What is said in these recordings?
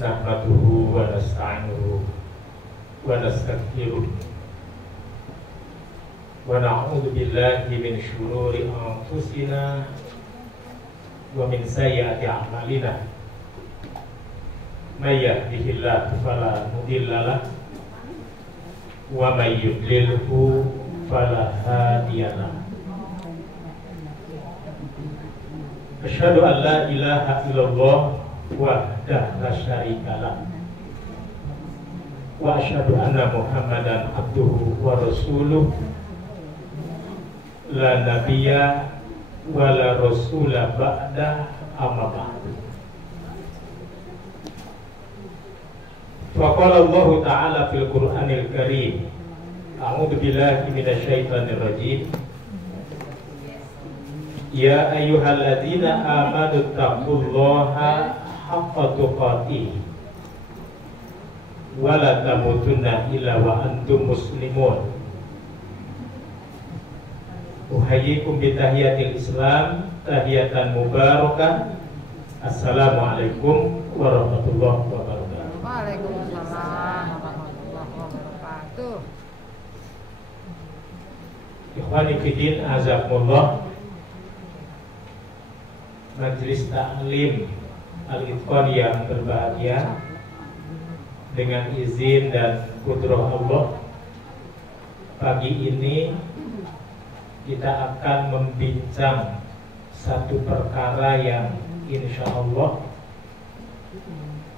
Nahmaduhu wa nasta'inuhu wa nastaghfiruh wa na'udzu billahi min syururi anfusina wa min sayyiati a'malina. May yahdihillahu fala mudilla lahu wa may yudlilhu fala hadiya lahu. Asyhadu an la ilaha illallah wahdahu la syarika lah wa asyhadu anna Muhammadan abduhu wa rasuluh la nabiyya wa la rasula ba'da amma ba'du. Faqala Allah ta'ala fil Qur'anil Karim, a'udzu billahi minasyaitonir rajim. Ya ayyuhalladzina amanu taqullaha haqqa tuqatih wa la tamutunna illa wa antum muslimun. Uhayyikum bi tahiyatil Islam, tahiyatan mubarakah. Assalamualaikum warahmatullahi wabarakatuh. Waalaikumsalam warahmatullahi wabarakatuh. Ikhwani fiddin, azakumullah. Majelis Ta'lim Al-Itqan yang berbahagia, dengan izin dan kudrah Allah, pagi ini kita akan membincang satu perkara yang insya Allah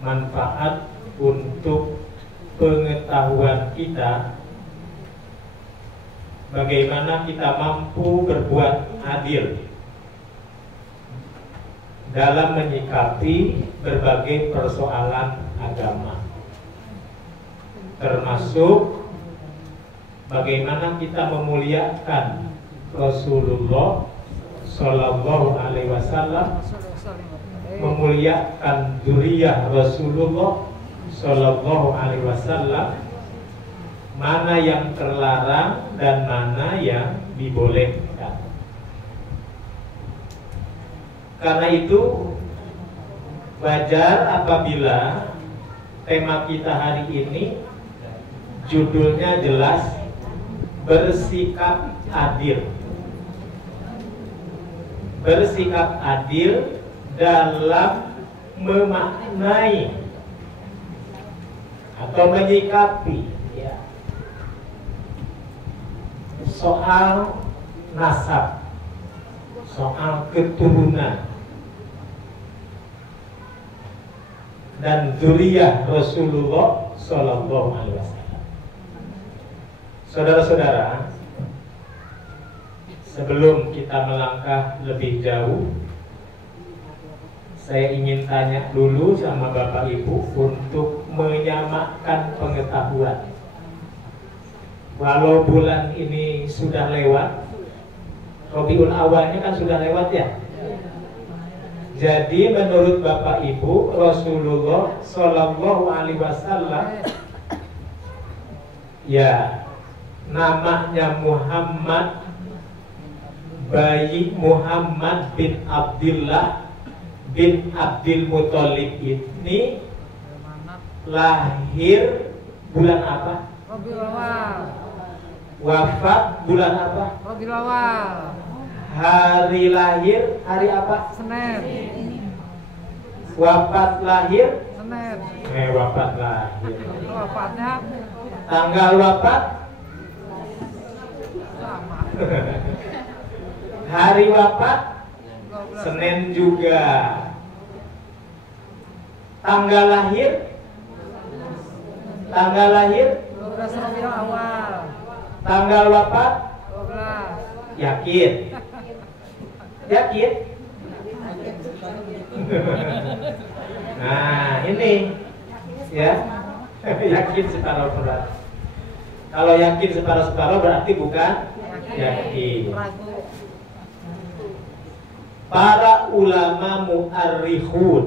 manfaat untuk pengetahuan kita, bagaimana kita mampu berbuat adil dalam menyikapi berbagai persoalan agama, termasuk bagaimana kita memuliakan Rasulullah Sallallahu Alaihi Wasallam, memuliakan dzurriyyah Rasulullah Sallallahu Alaihi Wasallam, mana yang terlarang dan mana yang dibolehkan. Karena itu wajar apabila tema kita hari ini judulnya jelas, bersikap adil. Bersikap adil dalam memaknai atau menyikapi soal nasab, soal keturunan dan dzurriyyah Rasulullah Sallallahu Alaihi Wasallam. Saudara-saudara, sebelum kita melangkah lebih jauh, saya ingin tanya dulu sama Bapak Ibu untuk menyamakan pengetahuan. Walau bulan ini sudah lewat, Rabiul Awalnya kan sudah lewat ya. Jadi menurut Bapak Ibu, Rasulullah Sallallahu Alaihi Wasallam ya namanya Muhammad, bayi Muhammad bin Abdullah bin Abdul Muthalib ini lahir bulan apa? Rabiul Awal. Wafat bulan apa? Rabiul Awal. Hari lahir hari apa? Senin. Wafat lahir? Senin. Wafat lahir. Wafatnya Tanggal wafat? sama. Hari wafat? 12. Senin juga. Tanggal lahir? Tanggal lahir? 12 Rabiul Awal. Tanggal wafat? 12. Yakin? Yakin? Nah ini ya, yakin separuh-separuh. Kalau yakin separuh-separuh berarti bukan yakin. Para ulama mu'arrikhun.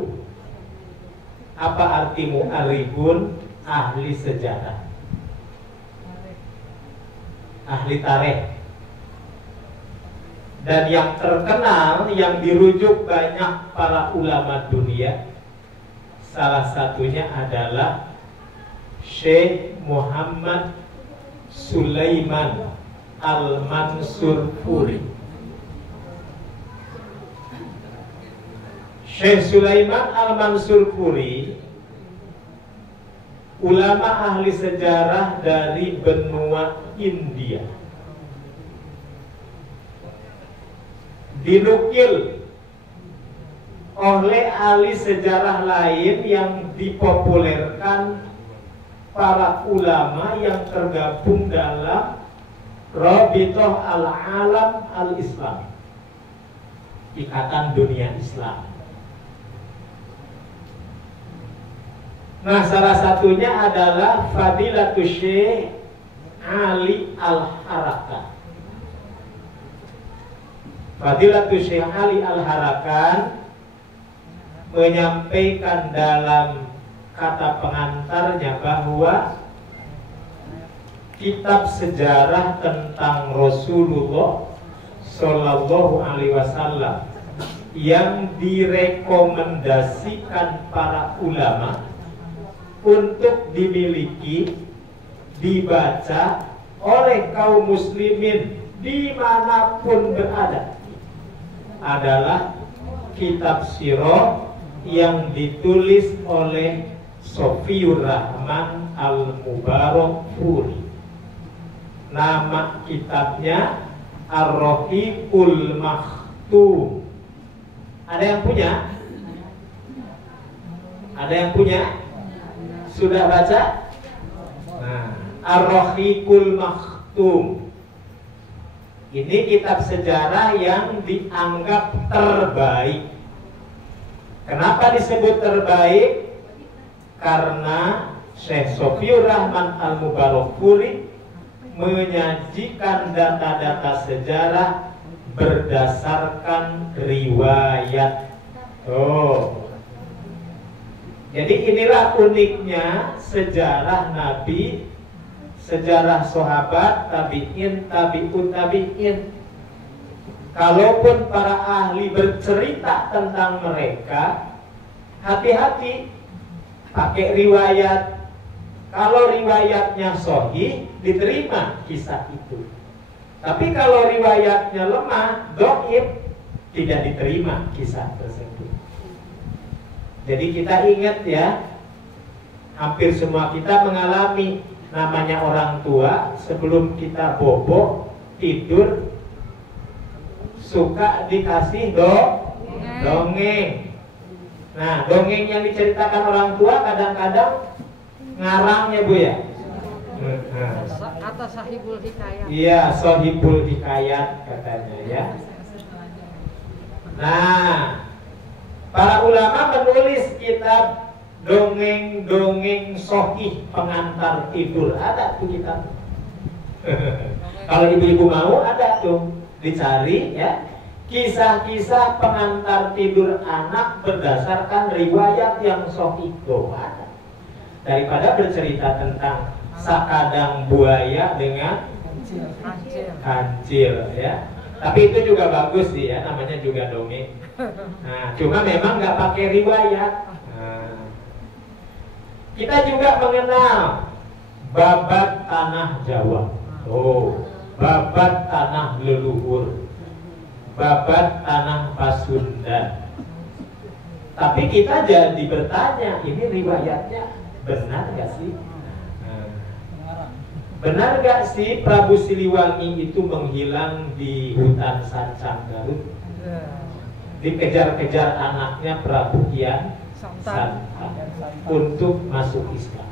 Apa arti mu'arrikhun? Ahli sejarah, ahli tarikh. Dan yang terkenal, yang dirujuk banyak para ulama dunia, salah satunya adalah Syekh Muhammad Sulaiman Al-Mansur Puri. Syekh Sulaiman Al-Mansur Puri, ulama ahli sejarah dari benua India. Dinukil oleh ahli sejarah lain yang dipopulerkan para ulama yang tergabung dalam Rabithah Al-Alam Al-Islam, Ikatan Dunia Islam. Nah, salah satunya adalah Fadilatul Syekh Ali Al-Harakan. Fadilatul Syekh Ali Al-Harakan menyampaikan dalam kata pengantarnya bahwa kitab sejarah tentang Rasulullah Shallallahu Alaihi Wasallam yang direkomendasikan para ulama untuk dimiliki, dibaca oleh kaum muslimin dimanapun berada adalah kitab sirah yang ditulis oleh Sofiur Rahman Al-Mubarakfuri. Nama kitabnya Ar-Rahiqul Makhtum. Ada yang punya? Ada yang punya? Sudah baca? Nah, Ar-Rahiqul Makhtum. Ini kitab sejarah yang dianggap terbaik. Kenapa disebut terbaik? Karena Syekh Sofiur Rahman Al-Mubarakfuri menyajikan data-data sejarah berdasarkan riwayat. Jadi inilah uniknya sejarah Nabi, sejarah sahabat, tabi'in, tabi'ut tabi'in. Kalaupun para ahli bercerita tentang mereka, hati-hati pakai riwayat. Kalau riwayatnya sahih, diterima kisah itu. Tapi kalau riwayatnya lemah, dhaif, tidak diterima kisah tersebut. Jadi kita ingat ya, hampir semua kita mengalami namanya orang tua sebelum kita bobo tidur suka dikasih dongeng. Nah, dongeng yang diceritakan orang tua kadang-kadang ngarangnya Bu ya. Kata sahibul hikayat. Iya, sahibul hikayat katanya ya. Nah, para ulama menulis kitab dongeng-dongeng sahih pengantar tidur, ada tuh kitab. Kalau ibu-ibu mau ada tuh, dicari ya. Kisah-kisah pengantar tidur anak berdasarkan riwayat yang sahih tuh ada. Daripada bercerita tentang sakadang buaya dengan kancil ya. Tapi itu juga bagus sih ya, namanya juga dongeng. Nah, cuma memang nggak pakai riwayat. Nah, kita juga mengenal babat tanah Jawa. Babat tanah leluhur, babat tanah Pasundan. Tapi kita jadi bertanya, ini riwayatnya benar nggak sih? Benar gak sih Prabu Siliwangi itu menghilang di hutan Sancang Garut? Dikejar-kejar anaknya Prabu Kian Santang untuk masuk Islam.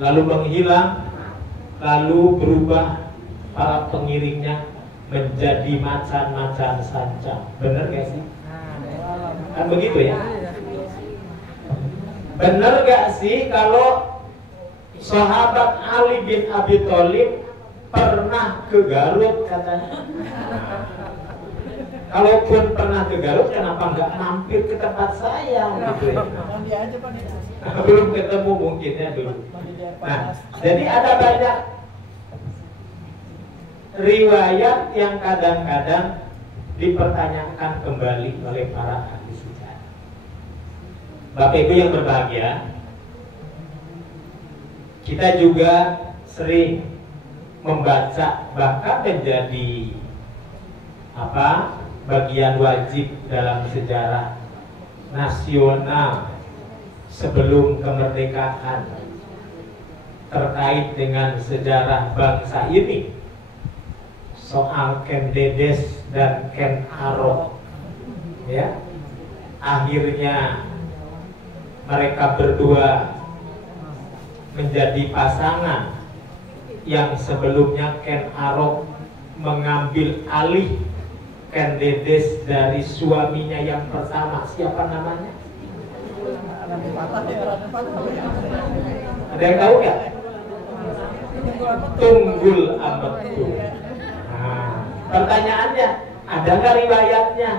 Lalu menghilang, lalu berubah para pengiringnya menjadi macan-macan sancang. Benar gak sih? Kan begitu ya? Benar gak sih kalau sahabat Ali bin Abi Thalib pernah ke Garut katanya? Kalaupun pernah ke Garut, kenapa nggak mampir ke tempat saya gitu ya? Belum ketemu mungkinnya dulu. Nah, jadi ada banyak riwayat yang kadang-kadang dipertanyakan kembali oleh para ahli sejarah. Bapak Ibu yang berbahagia, kita juga sering membaca, bahkan menjadi bagian wajib dalam sejarah nasional sebelum kemerdekaan terkait dengan sejarah bangsa ini, soal Ken Dedes dan Ken Arok. Ya, akhirnya mereka berdua menjadi pasangan yang sebelumnya Ken Arok mengambil alih Ken Dedes dari suaminya yang pertama. Siapa namanya? Ada yang tahu nggak? Tunggul Ametu. Nah, pertanyaannya, ada nggak riwayatnya?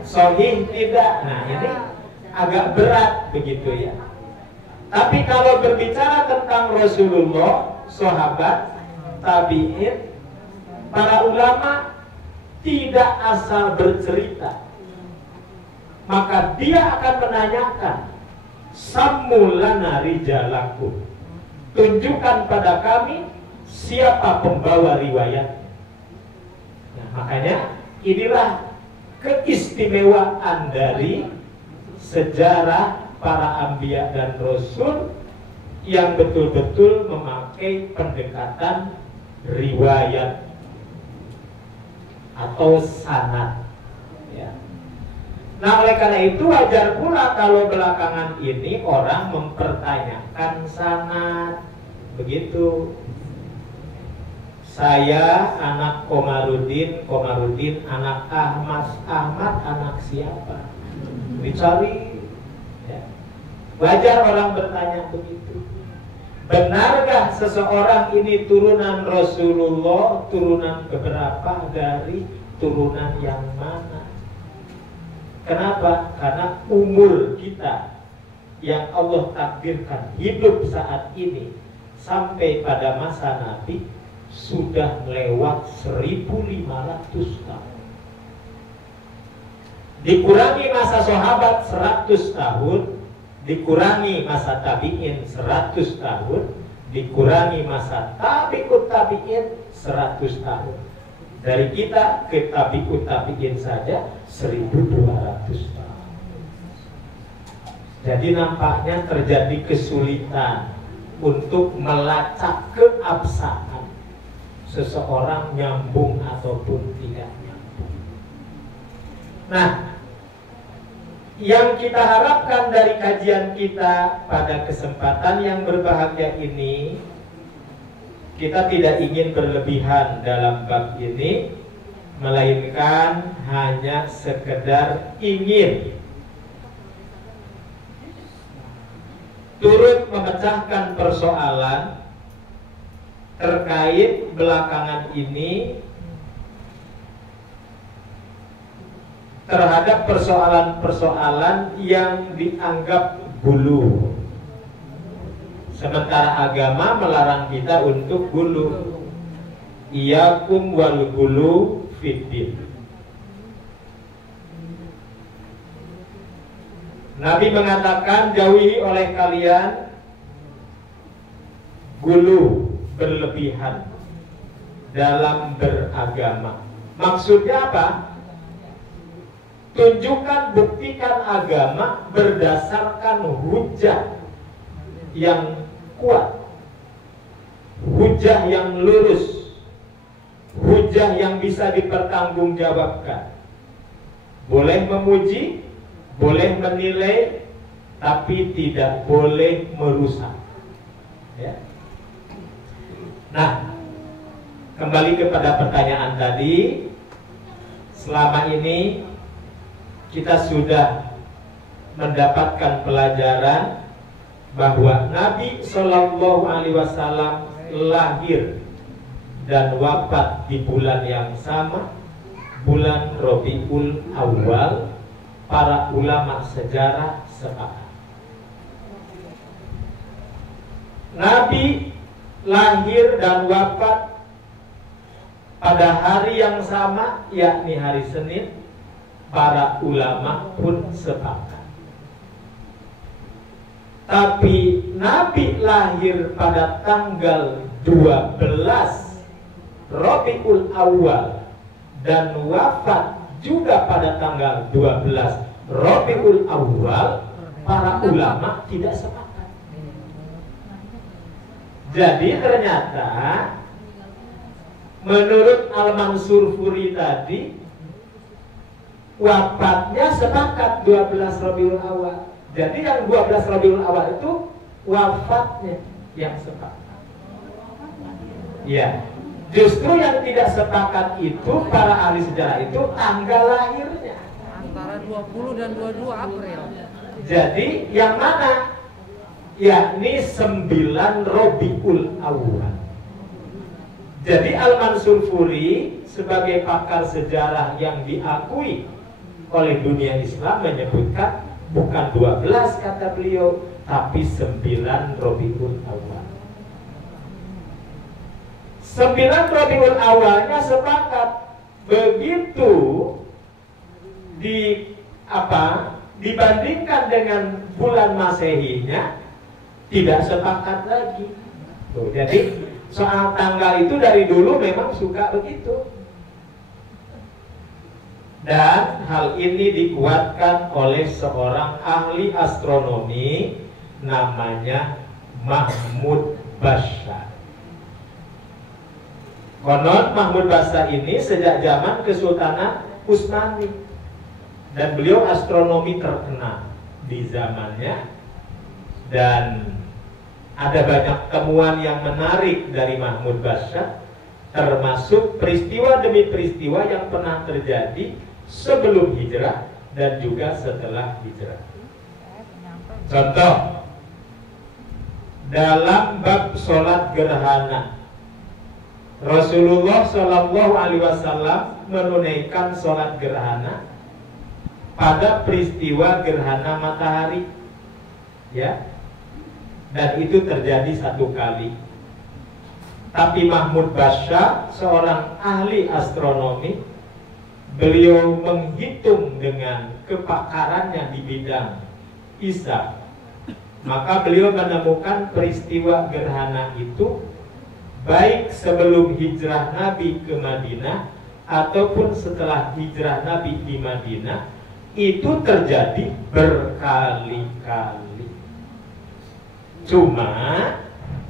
Sahih tidak? Nah, ini agak berat begitu ya. Tapi kalau berbicara tentang Rasulullah, sahabat, tabi'in, para ulama tidak asal bercerita, maka dia akan menanyakan, Sammulana rijalakum, tunjukkan pada kami siapa pembawa riwayat. Nah, makanya inilah keistimewaan dari sejarah para anbiya dan rasul yang betul-betul memakai pendekatan riwayat atau sanad. Ya. Nah, oleh karena itu wajar pula kalau belakangan ini orang mempertanyakan sanad. Begitu. Saya anak Komarudin, Komarudin anak Ahmad, Ahmad anak siapa? Dicari. Ya. Wajar orang bertanya begitu. Benarkah seseorang ini turunan Rasulullah, turunan keberapa, dari turunan yang mana? Kenapa? Karena umur kita yang Allah takdirkan hidup saat ini sampai pada masa Nabi sudah lewat 1500 tahun. Dikurangi masa sahabat 100 tahun, dikurangi masa tabi'in 100 tahun, dikurangi masa tabi'ut tabi'in 100 tahun. Dari kita ke tabi'ut tabi'in saja 1200 tahun. Jadi nampaknya terjadi kesulitan untuk melacak keabsahan seseorang nyambung ataupun tidak nyambung. Nah, yang kita harapkan dari kajian kita pada kesempatan yang berbahagia ini, kita tidak ingin berlebihan dalam bab ini, melainkan hanya sekedar ingin turut memecahkan persoalan terkait belakangan ini terhadap persoalan-persoalan yang dianggap gulu. Sementara agama melarang kita untuk gulu. Iyakum wal gulu fiddin. Nabi mengatakan, jauhi oleh kalian gulu, berlebihan dalam beragama. Maksudnya apa? Tunjukkan, buktikan agama berdasarkan hujah yang kuat, hujah yang lurus, hujah yang bisa dipertanggungjawabkan. Boleh memuji, boleh menilai, tapi tidak boleh merusak. Ya. Nah, kembali kepada pertanyaan tadi. Selama ini kita sudah mendapatkan pelajaran bahwa Nabi Shallallahu Alaihi Wasallam lahir dan wafat di bulan yang sama, bulan Rabiul Awal. Para ulama sejarah sepakat. Nabi lahir dan wafat pada hari yang sama, yakni hari Senin. Para ulama pun sepakat. Tapi Nabi lahir pada tanggal 12 Rabiul Awal dan wafat juga pada tanggal 12 Rabiul Awal, para ulama tidak sepakat. Jadi ternyata menurut Al-Mansur Furi tadi wafatnya sepakat 12 Rabiul Awal. Jadi yang 12 Rabiul Awal itu wafatnya yang sepakat. Ya, justru yang tidak sepakat itu para ahli sejarah itu tanggal lahirnya. Antara 20 dan 22 April. Jadi yang mana? Yakni 9 Rabiul Awal. Jadi Al-Mansur Furi sebagai pakar sejarah yang diakui oleh dunia Islam menyebutkan bukan 12 kata beliau, tapi 9 Rabiul Awal. 9 Rabiul Awalnya sepakat. Begitu dibandingkan dengan bulan Masehinya tidak sepakat lagi. Tuh, jadi soal tanggal itu dari dulu memang suka begitu. Dan hal ini dikuatkan oleh seorang ahli astronomi namanya Mahmud Bashar. Konon Mahmud Bashar ini sejak zaman Kesultanan Utsmani, dan beliau astronomi terkenal di zamannya, dan ada banyak temuan yang menarik dari Mahmud Bashar, termasuk peristiwa demi peristiwa yang pernah terjadi sebelum hijrah dan juga setelah hijrah. Contoh, dalam bab sholat gerhana, Rasulullah Shallallahu Alaihi Wasallam menunaikan sholat gerhana pada peristiwa gerhana matahari, ya, dan itu terjadi 1 kali. Tapi Mahmud Bashar, seorang ahli astronomi, beliau menghitung dengan kepakarannya di bidang hisab, maka beliau menemukan peristiwa gerhana itu baik sebelum hijrah Nabi ke Madinah ataupun setelah hijrah Nabi di Madinah, itu terjadi berkali-kali. Cuma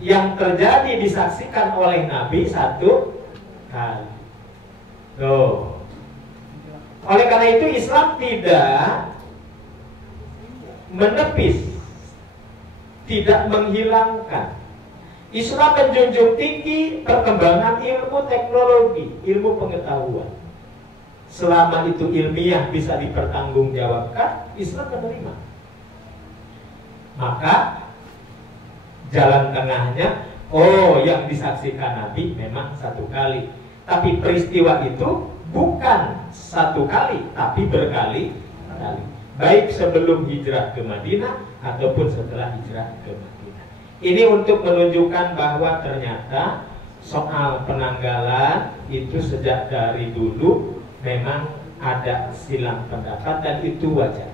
yang terjadi disaksikan oleh Nabi 1 kali. Tuh. Oleh karena itu Islam tidak menepis, tidak menghilangkan. Islam menjunjung tinggi perkembangan ilmu teknologi, ilmu pengetahuan. Selama itu ilmiah bisa dipertanggungjawabkan, Islam menerima. Maka jalan tengahnya, yang disaksikan Nabi memang 1 kali, tapi peristiwa itu bukan 1 kali, tapi berkali-kali, baik sebelum hijrah ke Madinah ataupun setelah hijrah ke Madinah. Ini untuk menunjukkan bahwa ternyata soal penanggalan itu sejak dari dulu memang ada silang pendapat, dan itu wajar.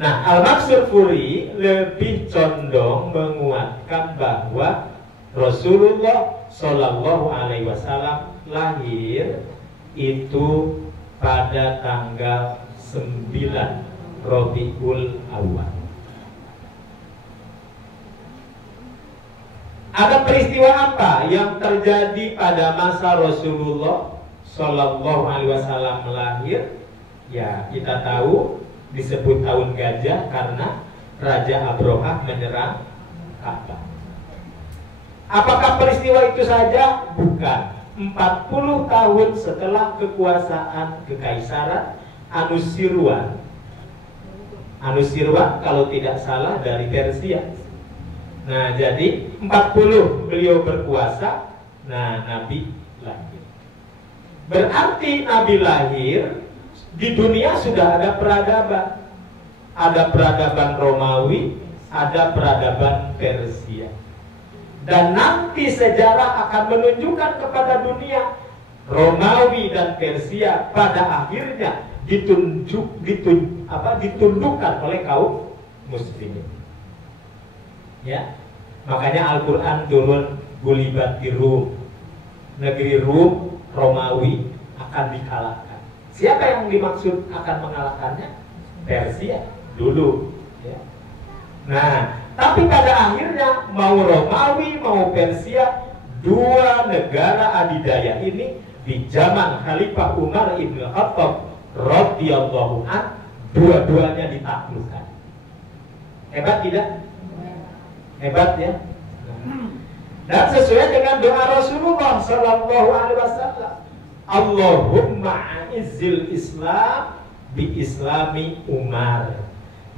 Nah, Al-Mansur Furi lebih condong menguatkan bahwa Rasulullah Shallallahu Alaihi Wasallam lahir itu pada tanggal 9 Rabiul Awal. Ada peristiwa apa yang terjadi pada masa Rasulullah Shallallahu Alaihi Wasallam lahir? Ya, kita tahu disebut tahun gajah karena Raja Abrohah menyerang Ka'bah. Apakah peristiwa itu saja? Bukan. 40 tahun setelah kekuasaan kekaisaran Anusirwan kalau tidak salah dari Persia. Nah, jadi 40 beliau berkuasa. Nah, Nabi lahir. Berarti Nabi lahir, di dunia sudah ada peradaban. Ada peradaban Romawi, ada peradaban Persia. Dan nanti sejarah akan menunjukkan kepada dunia Romawi dan Persia pada akhirnya ditundukkan oleh kaum muslimin. Ya, makanya Al-Quran turun gulibat di Rum, negeri Rum, Romawi akan dikalahkan. Siapa yang dimaksud akan mengalahkannya? Persia dulu. Ya. Nah, tapi pada akhirnya mau Romawi mau Persia, dua negara adidaya ini di zaman Khalifah Umar ibn Khattab radhiyallahu an, dua-duanya ditaklukkan. Hebat tidak? Hebat ya. Dan sesuai dengan doa Rasulullah Sallallahu Alaihi Wasallam, Allahumma a'izzil Islam bi Islami Umar.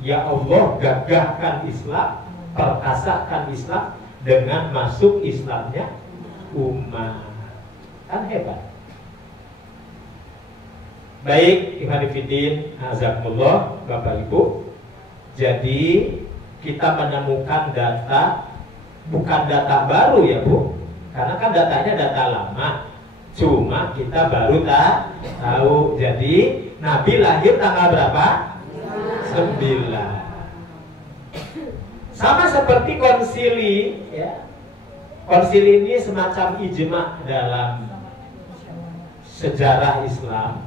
Ya Allah, gagahkan Islam, perkasakan Islam dengan masuk Islamnya Umar. Kan hebat. Baik, Ikhwan Fillah, azakumullah, Bapak Ibu. Jadi kita menemukan data, bukan data baru ya Bu, karena kan datanya data lama. Cuma kita baru tahu. Jadi Nabi lahir tanggal berapa? 9. Sama seperti konsili ya. Konsili ini semacam ijma dalam sejarah Islam,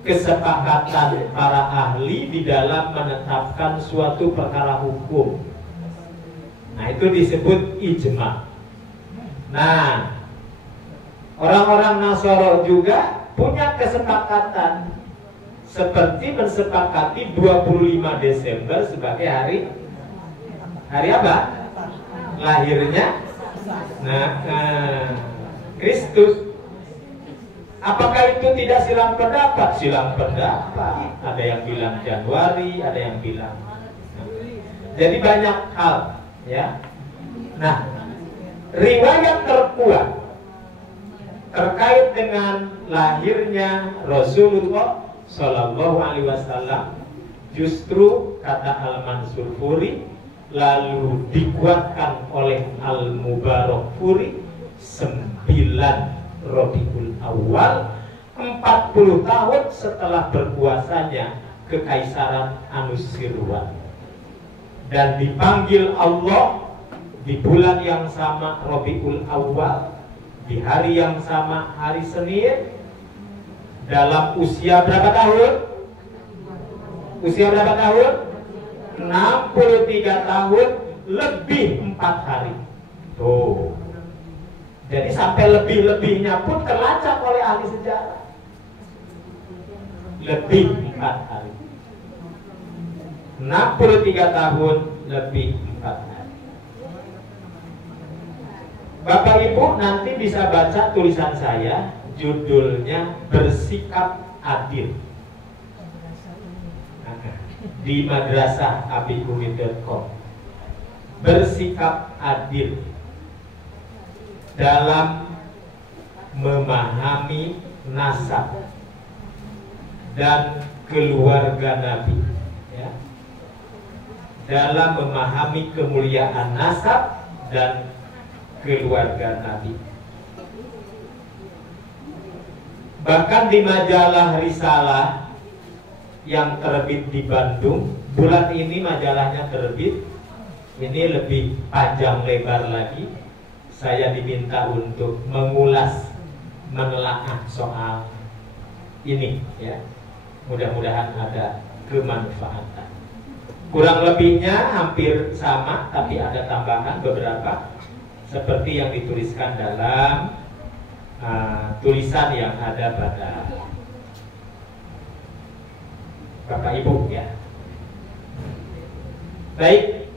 kesepakatan para ahli di dalam menetapkan suatu perkara hukum. Nah, itu disebut ijma. Nah, orang-orang Nasoro juga punya kesepakatan, seperti mensepakati 25 Desember sebagai hari apa? Lahirnya Kristus. Apakah itu tidak silang pendapat? Silang pendapat. Ada yang bilang Januari, ada yang bilang. Jadi banyak hal, ya. Nah, riwayat terkuat terkait dengan lahirnya Rasulullah Shallallahu Alaihi Wasallam justru kata Al-Mansur Furi, lalu dikuatkan oleh Al-Mubarak Furi, 9 Rabiul Awal, 40 tahun setelah berkuasanya Kekaisaran Anusirwan, dan dipanggil Allah di bulan yang sama Rabiul Awal, di hari yang sama hari Senin, dalam usia berapa tahun? Usia berapa tahun? 63 tahun lebih 4 hari. Tuh. Jadi sampai lebih-lebihnya pun terlacak oleh ahli sejarah. Lebih 4 hari. 63 tahun lebih 4 hari. Bapak Ibu nanti bisa baca tulisan saya, judulnya Bersikap Adil, di madrasah-abikumi.com. Bersikap adil dalam memahami nasab dan keluarga Nabi, ya. Dalam memahami kemuliaan nasab dan keluarga Nabi. Bahkan di majalah Risalah yang terbit di Bandung, bulan ini majalahnya terbit, ini lebih panjang lebar lagi. Saya diminta untuk mengulas, menelaah soal ini, ya. Mudah-mudahan ada kemanfaatan. Kurang lebihnya hampir sama, tapi ada tambahan beberapa, seperti yang dituliskan dalam tulisan yang ada pada Bapak Ibu, ya. Baik.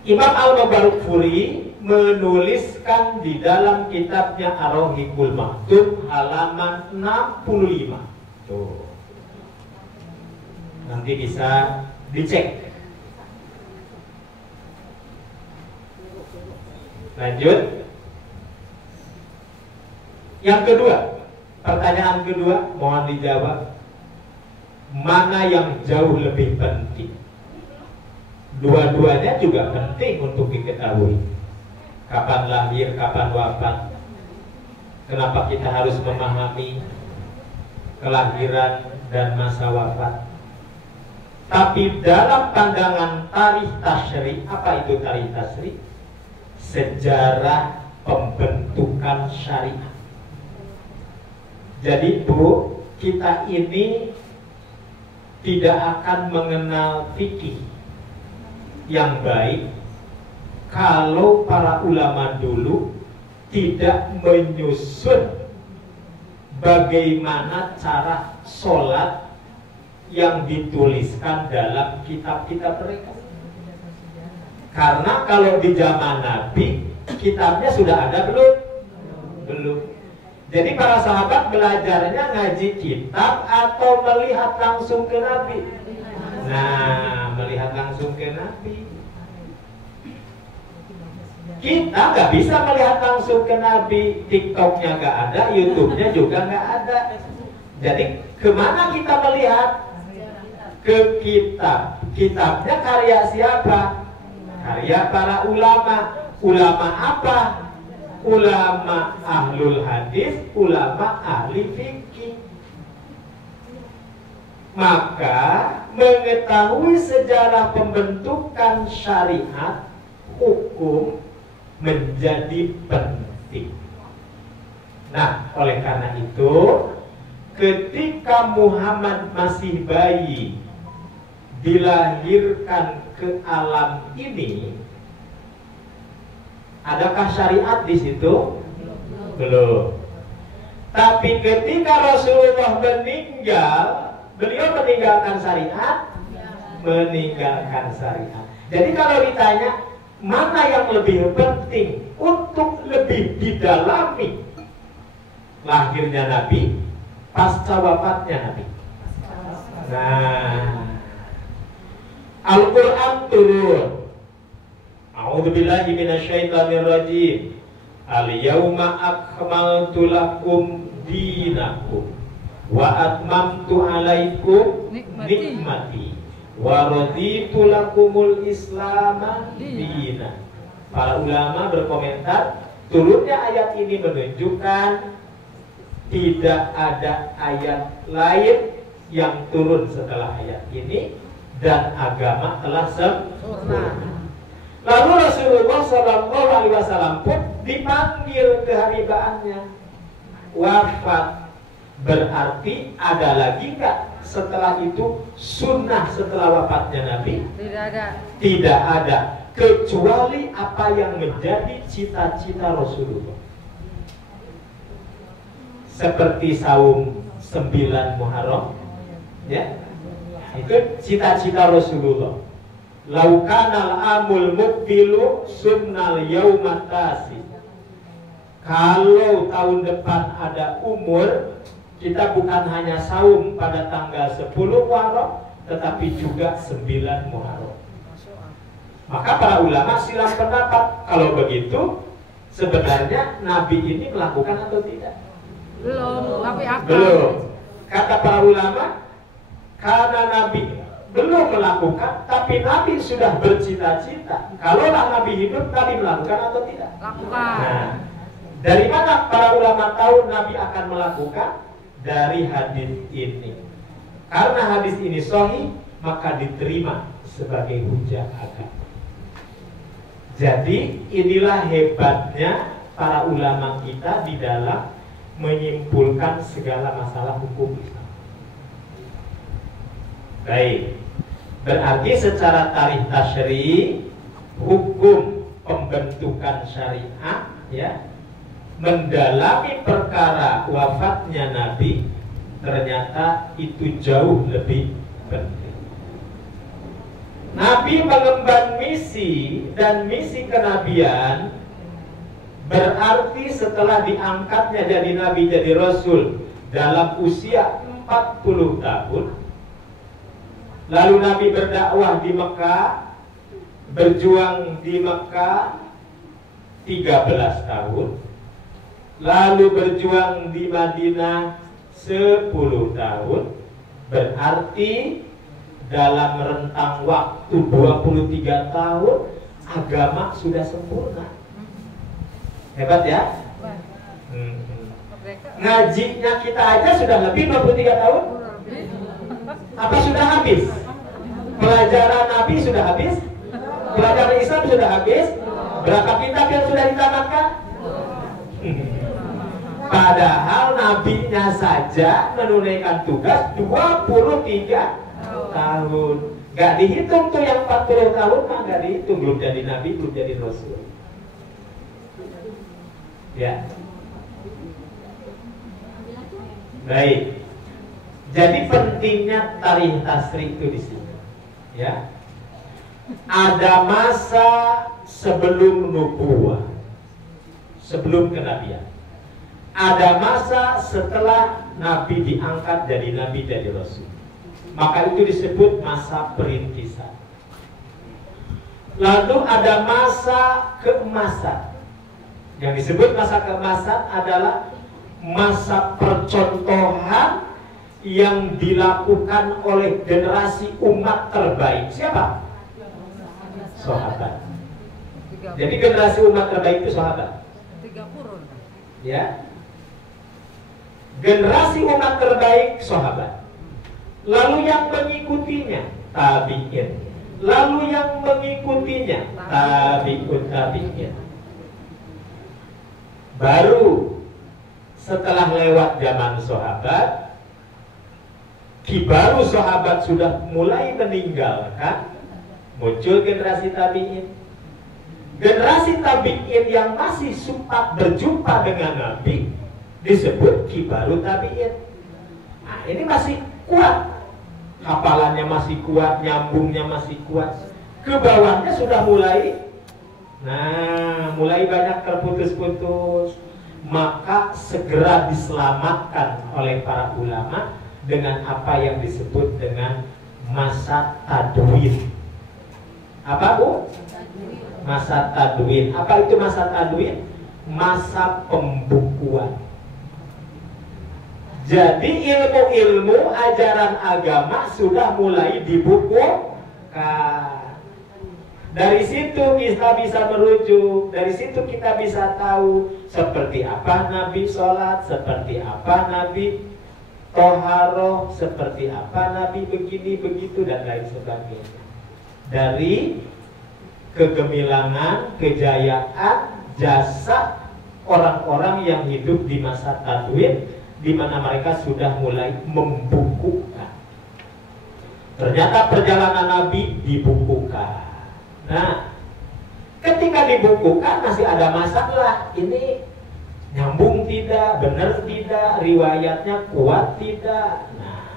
Imam Al-Mubarak Furi menuliskan di dalam kitabnya Ar-Rahiqul Maktub halaman 65. Tuh. Nanti bisa dicek. Lanjut. Yang kedua, pertanyaan kedua mohon dijawab. Mana yang jauh lebih penting? Dua-duanya juga penting untuk diketahui. Kapan lahir, kapan wafat. Kenapa kita harus memahami kelahiran dan masa wafat? Tapi dalam pandangan tarikh tasyri, apa itu tarikh tasyri? Sejarah pembentukan syariat. Jadi Bu, kita ini tidak akan mengenal fikih yang baik kalau para ulama dulu tidak menyusun bagaimana cara sholat yang dituliskan dalam kitab-kitab mereka. Karena kalau di zaman Nabi, kitabnya sudah ada belum? Belum. Jadi para sahabat belajarnya ngaji kitab atau melihat langsung ke Nabi? Nah, melihat langsung ke Nabi. Kita nggak bisa melihat langsung ke Nabi. TikToknya nggak ada, YouTube-nya juga nggak ada. Jadi kemana kita melihat? Ke kitab. Kitabnya karya siapa? Karya para ulama. Ulama apa? Ulama ahlul hadis, ulama ahli fikih. Maka mengetahui sejarah pembentukan syariat hukum menjadi penting. Nah, oleh karena itu, ketika Muhammad masih bayi dilahirkan ke alam ini, adakah syariat di situ? Belum. Tapi ketika Rasulullah meninggal, beliau meninggalkan syariat, meninggalkan syariat. Jadi kalau ditanya mana yang lebih penting untuk lebih didalami lahirnya Nabi, pasca wafatnya Nabi. Nah, Al-Quran turun. A'udzubillahi minasyaitonirrajim. Al-yawma akmaltu lakum dinakum wa atmamtu alaikum nikmati wa raditu lakumul islama dina. Para ulama berkomentar, turunnya ayat ini menunjukkan tidak ada ayat lain yang turun setelah ayat ini dan agama telah sempurna. Lalu Rasulullah SAW pun dipanggil keharibaannya. Wafat berarti ada lagi nggak setelah itu sunnah setelah wafatnya Nabi? Tidak ada. Tidak ada, kecuali apa yang menjadi cita-cita Rasulullah. Seperti saum 9 Muharram, ya, itu cita-cita Rasulullah. Laukanal amul mukbilu sunnal yaumatasi. Kalau tahun depan ada umur, kita bukan hanya saum pada tanggal 10 Muharram, tetapi juga 9 Muharram. Maka para ulama silang pendapat, kalau begitu sebenarnya Nabi ini melakukan atau tidak? Belum, tapi akan. Belum. Kata para ulama, karena Nabi belum melakukan, tapi Nabi sudah bercita-cita. Kalaulah Nabi hidup, Nabi melakukan atau tidak? Lakukan. Nah, dari mana para ulama tahu Nabi akan melakukan? Dari hadis ini. Karena hadis ini sahih, maka diterima sebagai hujjah agama. Jadi inilah hebatnya para ulama kita di dalam menyimpulkan segala masalah hukum Islam. Baik, berarti secara tarikh tasyri, hukum pembentukan syariat, ya, mendalami perkara wafatnya Nabi, ternyata itu jauh lebih penting. Nabi mengemban misi, dan misi kenabian berarti setelah diangkatnya jadi Nabi, jadi Rasul dalam usia 40 tahun. Lalu Nabi berdakwah di Mekah, berjuang di Mekah 13 tahun. Lalu berjuang di Madinah 10 tahun. Berarti dalam rentang waktu 23 tahun agama sudah sempurna. Hebat ya? Ngajinya kita aja sudah lebih 23 tahun. Apa sudah habis? Pelajaran Nabi sudah habis? Pelajaran Islam sudah habis? Berapa kitab yang sudah ditamatkan? Padahal nabinya saja menunaikan tugas 23 tahun. Gak dihitung tuh yang 40 tahun mah gak dihitung. Belum jadi nabi, belum jadi rasul. Ya. Baik. Jadi pentingnya tarikh tasri itu di sini. Ya. Ada masa sebelum nubuwah, sebelum kenabian. Ada masa setelah Nabi diangkat jadi Nabi, jadi Rasul. Maka itu disebut masa perintisan. Lalu ada masa keemasan. Yang disebut masa keemasan adalah masa percontohan yang dilakukan oleh generasi umat terbaik. Siapa? Sahabat. Jadi generasi umat terbaik itu sahabat. Ya. Generasi umat terbaik sahabat. Lalu yang mengikutinya tabi'in. Lalu yang mengikutinya tabi'ut tabi'in. Baru setelah lewat zaman sahabat, baru sahabat sudah mulai meninggalkan, muncul generasi tabi'in. Generasi tabi'in yang masih sempat berjumpa dengan Nabi disebut kibaru tabi'in. Nah, ini masih kuat, hafalannya masih kuat, nyambungnya masih kuat. Ke bawahnya sudah mulai, mulai banyak terputus-putus. Maka segera diselamatkan oleh para ulama dengan apa yang disebut dengan masa tadwin. Apa, Bu? Masa tadwin. Apa itu masa tadwin? Masa pembukuan. Jadi ilmu-ilmu ajaran agama sudah mulai dibukukan. Dari situ kita bisa merujuk, dari situ kita bisa tahu seperti apa Nabi sholat, seperti apa Nabi toharoh, seperti apa Nabi begini, begitu, dan lain sebagainya. Dari kegemilangan, kejayaan, jasa orang-orang yang hidup di masa tadwin, di mana mereka sudah mulai membukukan. Ternyata perjalanan Nabi dibukukan. Nah, ketika dibukukan masih ada masalah. Ini nyambung tidak, benar tidak, riwayatnya kuat tidak. Nah,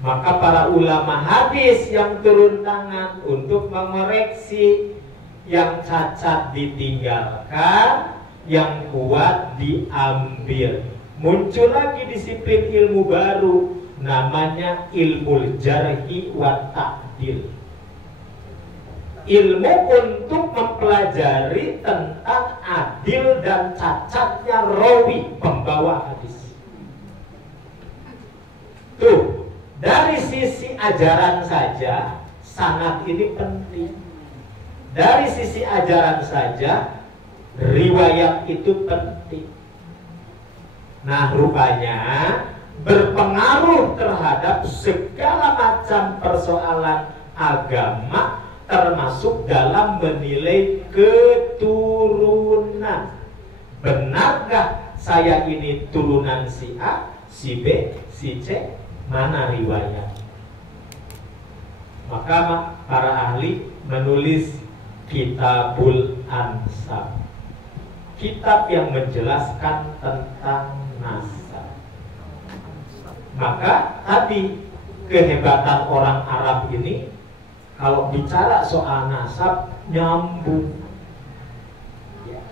maka para ulama hadis yang turun tangan untuk mengoreksi, yang cacat ditinggalkan, yang kuat diambil. Muncul lagi disiplin ilmu baru, namanya ilmu jarhi wa ta'dil. Ilmu untuk mempelajari tentang adil dan cacatnya rawi, pembawa hadis. Tuh, dari sisi ajaran saja sanad ini penting. Dari sisi ajaran saja riwayat itu penting. Nah, rupanya berpengaruh terhadap segala macam persoalan agama, termasuk dalam menilai keturunan. Benarkah saya ini turunan si A, si B, si C? Mana riwayat? Maka para ahli menulis Kitabul Ansab, kitab yang menjelaskan tentang nasab. Maka tadi kehebatan orang Arab ini, kalau bicara soal nasab nyambung, ya.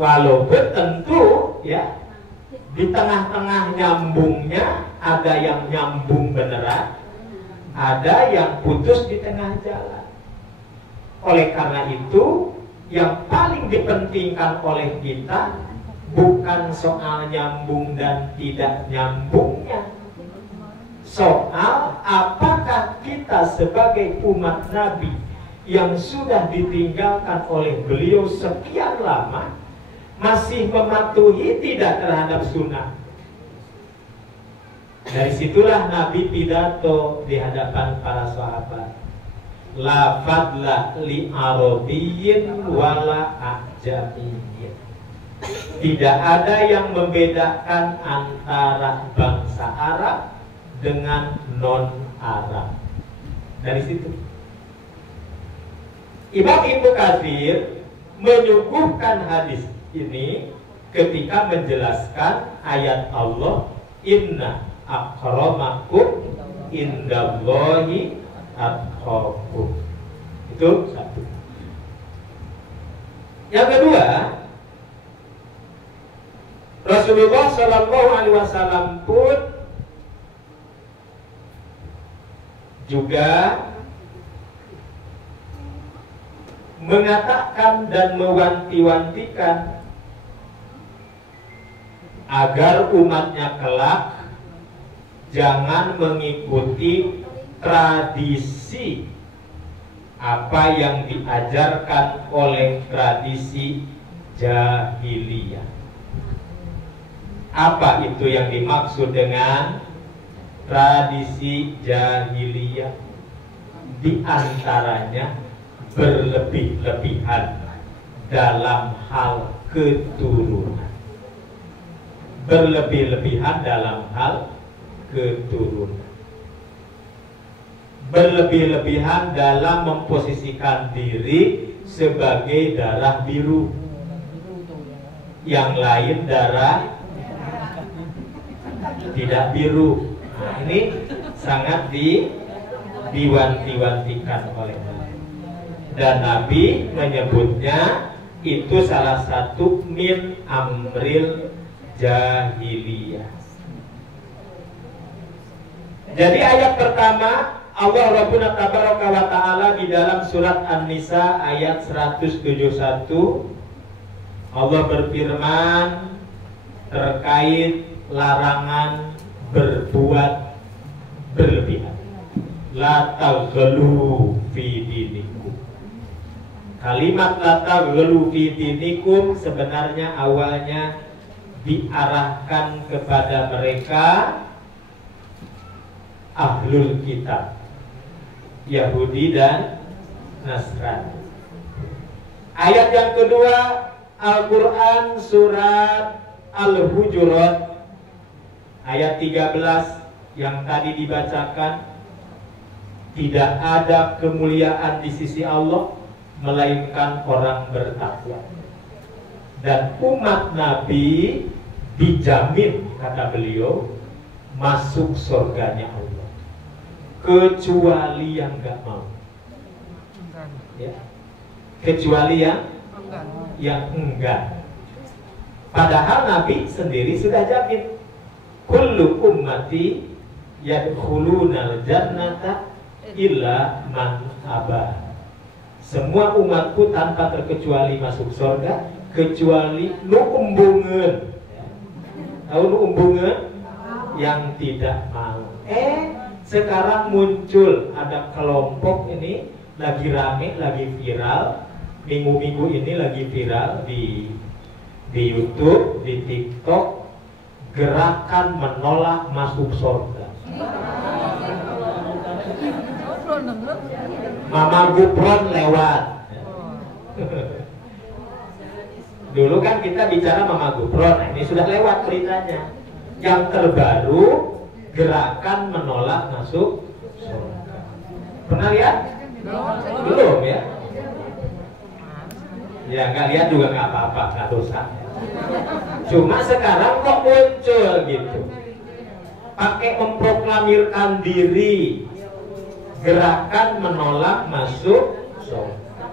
Walaupun tentu ya di tengah-tengah nyambungnya ada yang nyambung beneran, ada yang putus di tengah jalan. Oleh karena itu, yang paling dipentingkan oleh kita bukan soal nyambung dan tidak nyambungnya, soal apakah kita sebagai umat Nabi yang sudah ditinggalkan oleh beliau sekian lama masih mematuhi tidak terhadap sunnah. Dari situlah Nabi pidato di hadapan para sahabat. La fadla li arabiyyin wala ajamiyyin. Tidak ada yang membedakan antara bangsa Arab dengan non-Arab. Dari situ Imam Ibnu Katsir menyuguhkan hadis ini ketika menjelaskan ayat Allah, inna akramakum indallahi atqakum. Itu satu. Yang kedua, Rasulullah Shallallahu Alaihi Wasallam pun juga mengatakan dan mewanti-wantikan agar umatnya kelak jangan mengikuti tradisi apa yang diajarkan oleh tradisi jahiliyah. Apa itu yang dimaksud dengan tradisi jahiliyah? Di antaranya berlebih-lebihan dalam hal keturunan. Berlebih-lebihan dalam hal keturunan. Berlebih-lebihan dalam memposisikan diri sebagai darah biru, yang lain darah tidak biru. Nah, ini sangat diwanti-wantikan oleh Nabi. Dan Nabi menyebutnya itu salah satu min amril jahiliyah. Jadi ayat pertama Allah Rabbuna Tabaraka wa Ta'ala di dalam surat An-Nisa ayat 171, Allah berfirman terkait larangan berbuat berlebihan. La taghlu fi dinikum. Kalimat la taghlu fi dinikum sebenarnya awalnya diarahkan kepada mereka ahlul kitab, Yahudi dan Nasrani. Ayat yang kedua Al-Quran surat Al-Hujurat ayat 13 yang tadi dibacakan, tidak ada kemuliaan di sisi Allah melainkan orang bertakwa. Dan umat Nabi dijamin, kata beliau, masuk surganya Allah, kecuali yang nggak mau, ya. Kecuali yang enggak. Padahal Nabi sendiri sudah jamin, kullu ummati yadkhulunal jannata illa man aba. Semua umatku tanpa terkecuali masuk surga kecuali nu umbungeun. Tahu nu umbungeun? Yang tidak mau. Sekarang muncul ada kelompok ini lagi rame, lagi viral. Minggu-minggu ini lagi viral di YouTube, di TikTok, gerakan menolak masuk surga. Mama Gupron lewat. Dulu kan kita bicara Mama Gupron, ini sudah lewat beritanya. Yang terbaru, gerakan menolak masuk surga. Pernah lihat? Belum ya? Ya nggak lihat juga nggak apa-apa, nggak dosa. Cuma sekarang kok muncul gitu, pakai memproklamirkan diri, gerakan menolak masuk surga.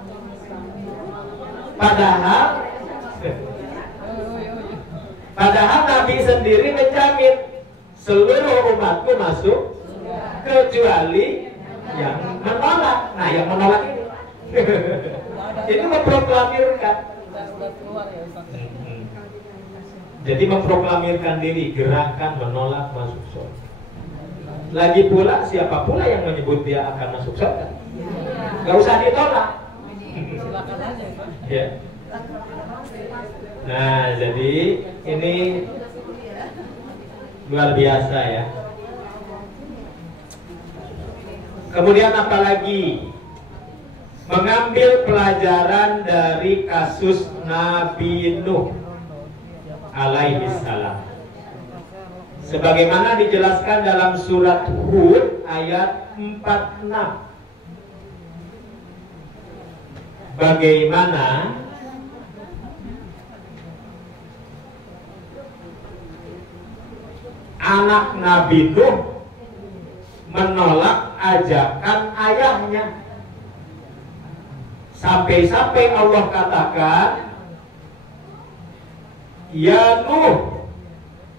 Padahal Nabi sendiri menjamin seluruh umatku masuk kecuali yang menolak. Nah, yang menolak ini ini memproklamirkan. Jadi memproklamirkan diri, gerakan menolak masuk surga. Lagi pula siapa pula yang menyebut dia akan masuk surga? Gak usah ditolak. Ya. Nah, jadi ini luar biasa ya. Kemudian apalagi? Mengambil pelajaran dari kasus Nabi Nuh alaihi salam. Sebagaimana dijelaskan dalam surat Hud ayat 46. Bagaimana anak Nabi Nuh menolak ajakan ayahnya. Sampai-sampai Allah katakan, ya Nuh,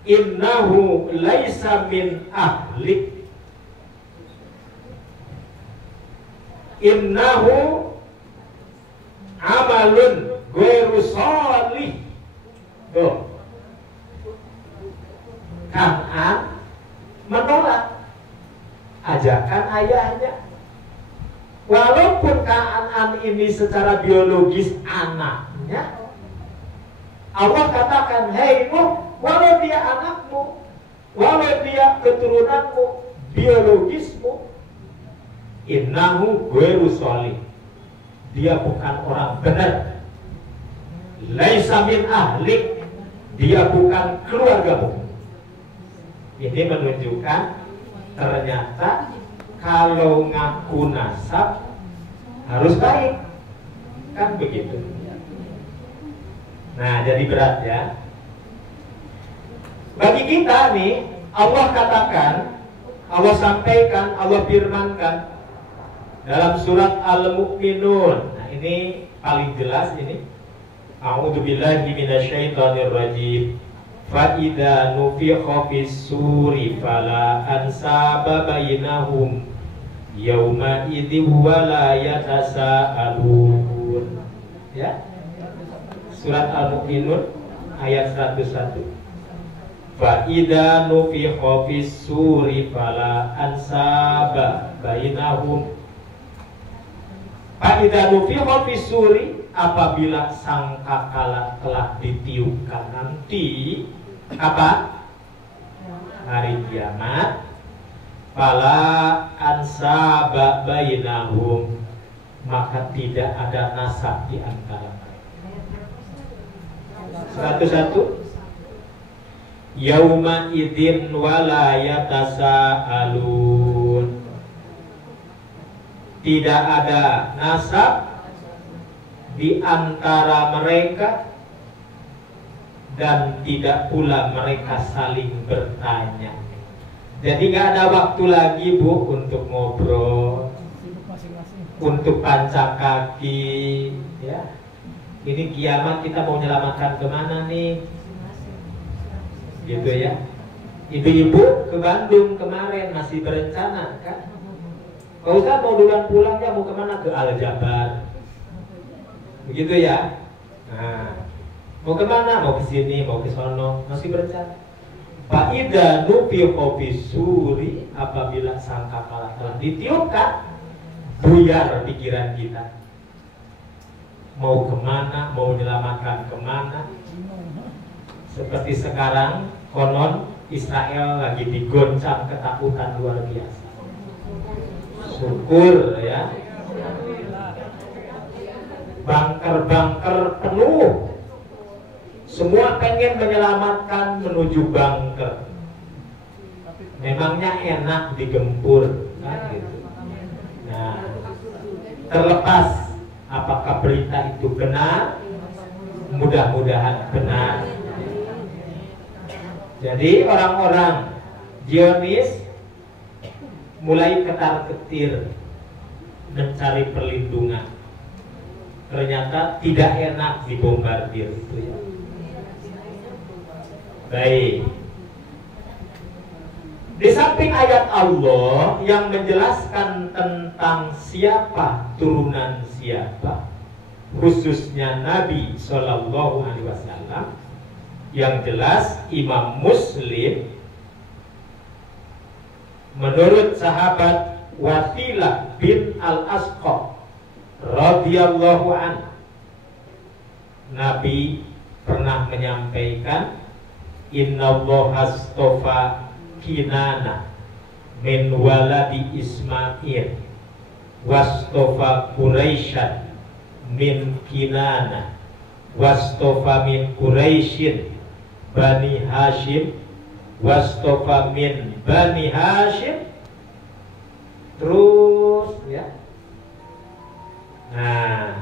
innahu laisa min ahlik, innahu amalun ghairu shalih. Tuh, Kan'an menolak ajakan ayahnya. Walaupun Kan'an ini secara biologis anaknya, Allah katakan, hei Nuh, walau dia anakmu, walau dia keturunanmu, biologismu, innahu ghairu shalih, dia bukan orang benar. Laisa min ahlik, dia bukan keluargamu. Ini menunjukkan ternyata kalau ngaku nasab harus baik, kan begitu. Nah, jadi berat ya. Bagi kita nih, Allah katakan, Allah sampaikan, Allah firmankan dalam surat Al-Mu'minun. Nah, ini paling jelas ini. A'udzubillahi minasyaitonirrajim. Fa idza nufikha fis-suri fala ansaba bainahum yauma idzi wala yatasaalun. Ya. Surat Al-Mu'minun ayat 101. Fa idza nufikha fis-suri fala ansaba bainahum. Fa idza nufikha fis-suri, apabila sangkakala telah ditiupkan nanti apa? Hari kiamat. Fala ansaba bainahum, maka tidak ada nasab di antara mereka. 101. Yauma idzin wala yatasaalun, tidak ada nasab di antara mereka dan tidak pula mereka saling bertanya. Jadi nggak ada waktu lagi Bu untuk ngobrol, untuk pancak kaki, ya. Ini kiamat kita mau menyelamatkan kemana nih? Gitu ya. Ibu-ibu ke Bandung kemarin masih berencana kan? Pak Ustadz mau duluan pulang ya, mau kemana? Ke Al-Jabar. Begitu ya. Nah, mau kemana? Mau ke sini, mau ke sono, masih berencana. Fa idza nufikha fis-suri, apabila sangkakala telah ditiupkan, buyar pikiran kita. Mau kemana? Mau menyelamatkan kemana? Seperti sekarang, konon Israel lagi digoncang ketakutan luar biasa. Syukur ya. Bunker-bunker penuh. Semua pengen menyelamatkan menuju bunker. Memangnya enak digempur kan gitu. Nah, terlepas apakah berita itu benar, mudah-mudahan benar. Jadi orang-orang Zionis mulai ketar-ketir mencari perlindungan. Ternyata tidak enak dibombardir itu ya. Baik. Di samping ayat Allah yang menjelaskan tentang siapa turunan siapa, khususnya Nabi Shallallahu Alaihi Wasallam, yang jelas Imam Muslim menurut sahabat Wasilah bin Al-Asqa radhiyallahu anhu, Nabi pernah menyampaikan, Innallaha astofa Kinana min waladi Ismail wastofa Quraisyan min Kinana wastofa min Quraisyin Bani Hashim wastofa min Bani Hashim. Terus ya. Nah,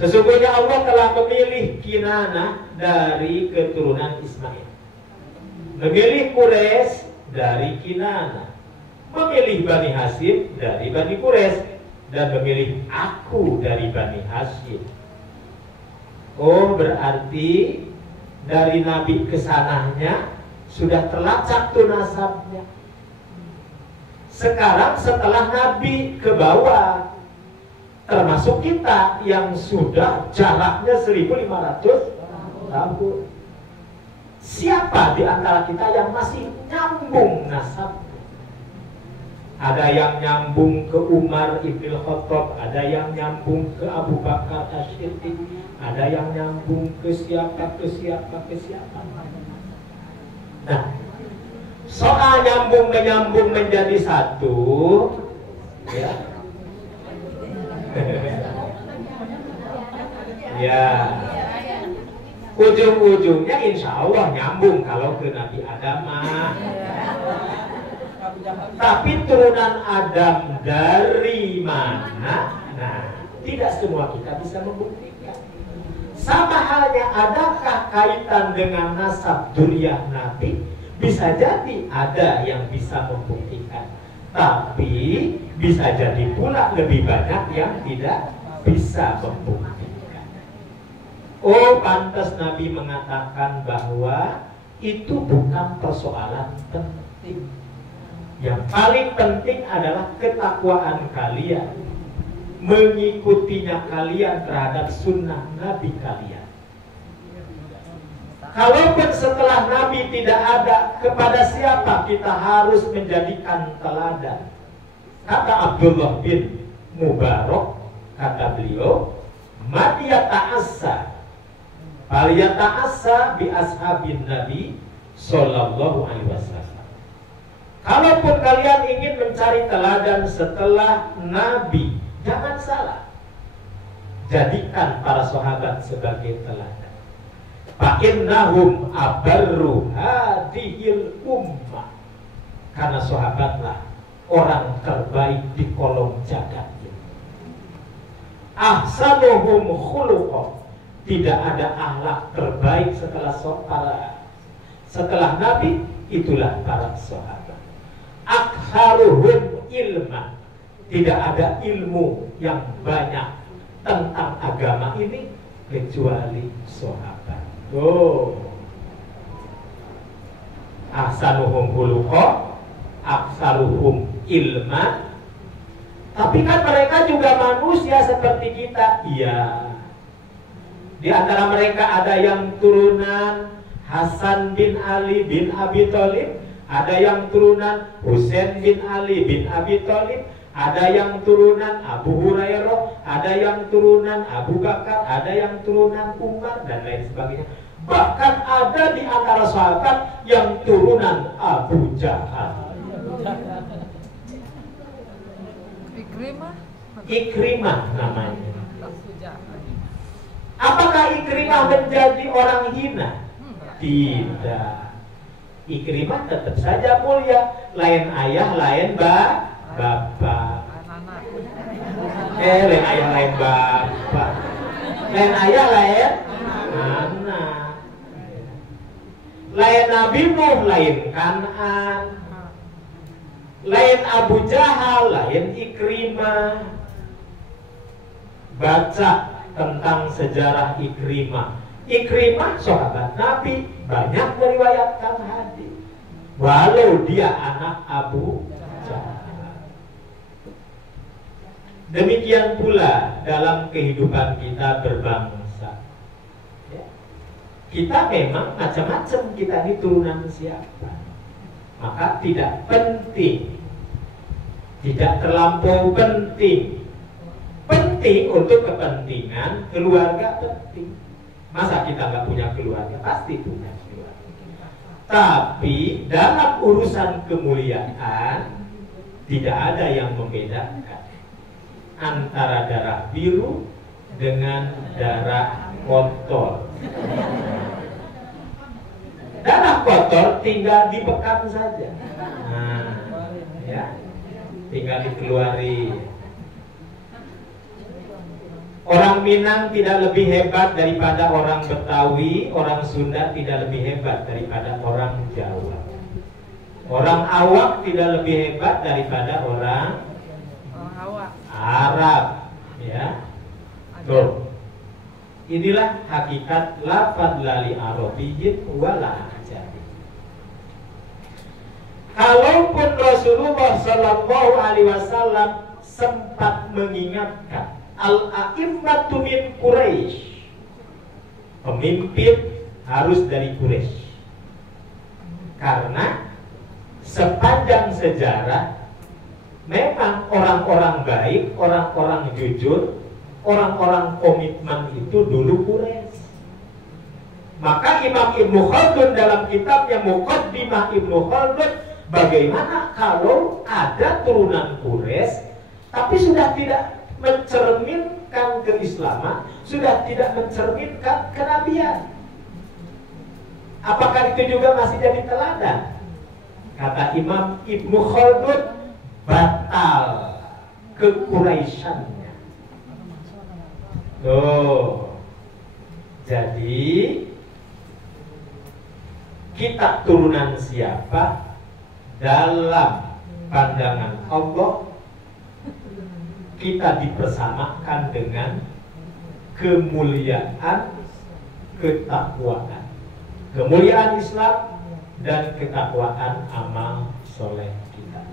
sesungguhnya Allah telah memilih Kinana dari keturunan Ismail, memilih Quraisy dari Kinana, memilih Bani Hashim dari Bani Quraisy, dan memilih aku dari Bani Hashim. Oh, berarti dari Nabi kesananya sudah terlacak tuh nasabnya. Sekarang setelah Nabi ke bawah, termasuk kita yang sudah jaraknya 1500 tahun. Siapa di antara kita yang masih nyambung nasab? Ada yang nyambung ke Umar ibn Khattab, ada yang nyambung ke Abu Bakar As-Siddiq, ada yang nyambung ke siapa. Nah, soal nyambung menyambung menjadi satu, ya. Ya, ujung-ujungnya insya Allah nyambung kalau ke Nabi Adam mah. Tapi turunan Adam dari mana? Nah, tidak semua kita bisa membuktikan. Sama halnya, adakah kaitan dengan nasab dzurriyyah Nabi? Bisa jadi ada yang bisa membuktikan, tapi bisa jadi pula lebih banyak yang tidak bisa membuktikan. Oh, pantas Nabi mengatakan bahwa itu bukan persoalan penting. Yang paling penting adalah ketakwaan kalian, mengikutinya kalian terhadap sunnah Nabi kalian. Kalaupun setelah Nabi tidak ada, kepada siapa kita harus menjadikan teladan? Kata Abdullah bin Mubarak, kata beliau, "Man yata'assa fal yata'assa bi ashabin Nabi sallallahu alaihi wasallam." Kalaupun kalian ingin mencari teladan setelah Nabi, jangan salah. Jadikan para sahabat sebagai teladan. Fa'innahum abarru hadhil ummah. Karena sahabatlah orang terbaik di kolong jagat ini. Ahsanuhum khuluqan. Tidak ada akhlak terbaik setelah Nabi, itulah para sahabat. Aktsaruhum ilman. Tidak ada ilmu yang banyak tentang agama ini kecuali sahabat. Oh, ahsanuhum khuluqa, aktsaruhum ilma. Tapi kan mereka juga manusia seperti kita. Iya. Di antara mereka ada yang turunan Hasan bin Ali bin Abi Thalib, ada yang turunan Husain bin Ali bin Abi Thalib, ada yang turunan Abu Hurairah, ada yang turunan Abu Bakar, ada yang turunan Umar, dan lain sebagainya. Bahkan ada di antara sahabat yang turunan Abu Jahal. Ikrimah namanya. Apakah Ikrimah menjadi orang hina? Tidak. Ikrimah tetap saja mulia. Lain ayah, lain bapak. Lain ayah, lain bapak. Lain ayah, lain anak. Lain Nabi Nuh, lain Kan'an. Lain Abu Jahal, lain Ikrimah. Baca tentang sejarah Ikrimah. Ikrimah sahabat Nabi, banyak meriwayatkan hadis, walau dia anak Abu Jahal. Demikian pula dalam kehidupan kita berbangsa. Kita memang macam-macam, kita ini turunan siapa. Maka tidak penting, tidak terlampau penting. Penting untuk kepentingan keluarga penting. Masa kita nggak punya keluarga? Pasti punya keluarga. Tapi dalam urusan kemuliaan tidak ada yang membedakan antara darah biru dengan darah kotor. Darah kotor tinggal dibekam saja. Nah, ya, tinggal dikeluari. Orang Minang tidak lebih hebat daripada orang Betawi, orang Sunda tidak lebih hebat daripada orang Jawa. Orang Awak tidak lebih hebat daripada orang Arab, ya. Tuh. Inilah hakikat la fadla li arabiyyin wala ajami. Kalaupun Rasulullah Shallallahu Alaihi Wasallam sempat mengingatkan al-a'immatu min Quraisy, pemimpin harus dari Quraisy, karena sepanjang sejarah memang orang-orang baik, orang-orang jujur, orang-orang komitmen itu dulu Quraisy. Maka Imam Ibnu Khaldun dalam kitabnya Muqaddimah Ibnu Khaldun, bagaimana kalau ada turunan Quraisy tapi sudah tidak mencerminkan keislaman, sudah tidak mencerminkan kenabian. Apakah itu juga masih jadi teladan? Kata Imam Ibnu Khaldun, batal kequraisyannya. Tuh. Jadi kita turunan siapa dalam pandangan Allah, kita dipersamakan dengan kemuliaan ketakwaan, kemuliaan Islam dan ketakwaan amal soleh kita.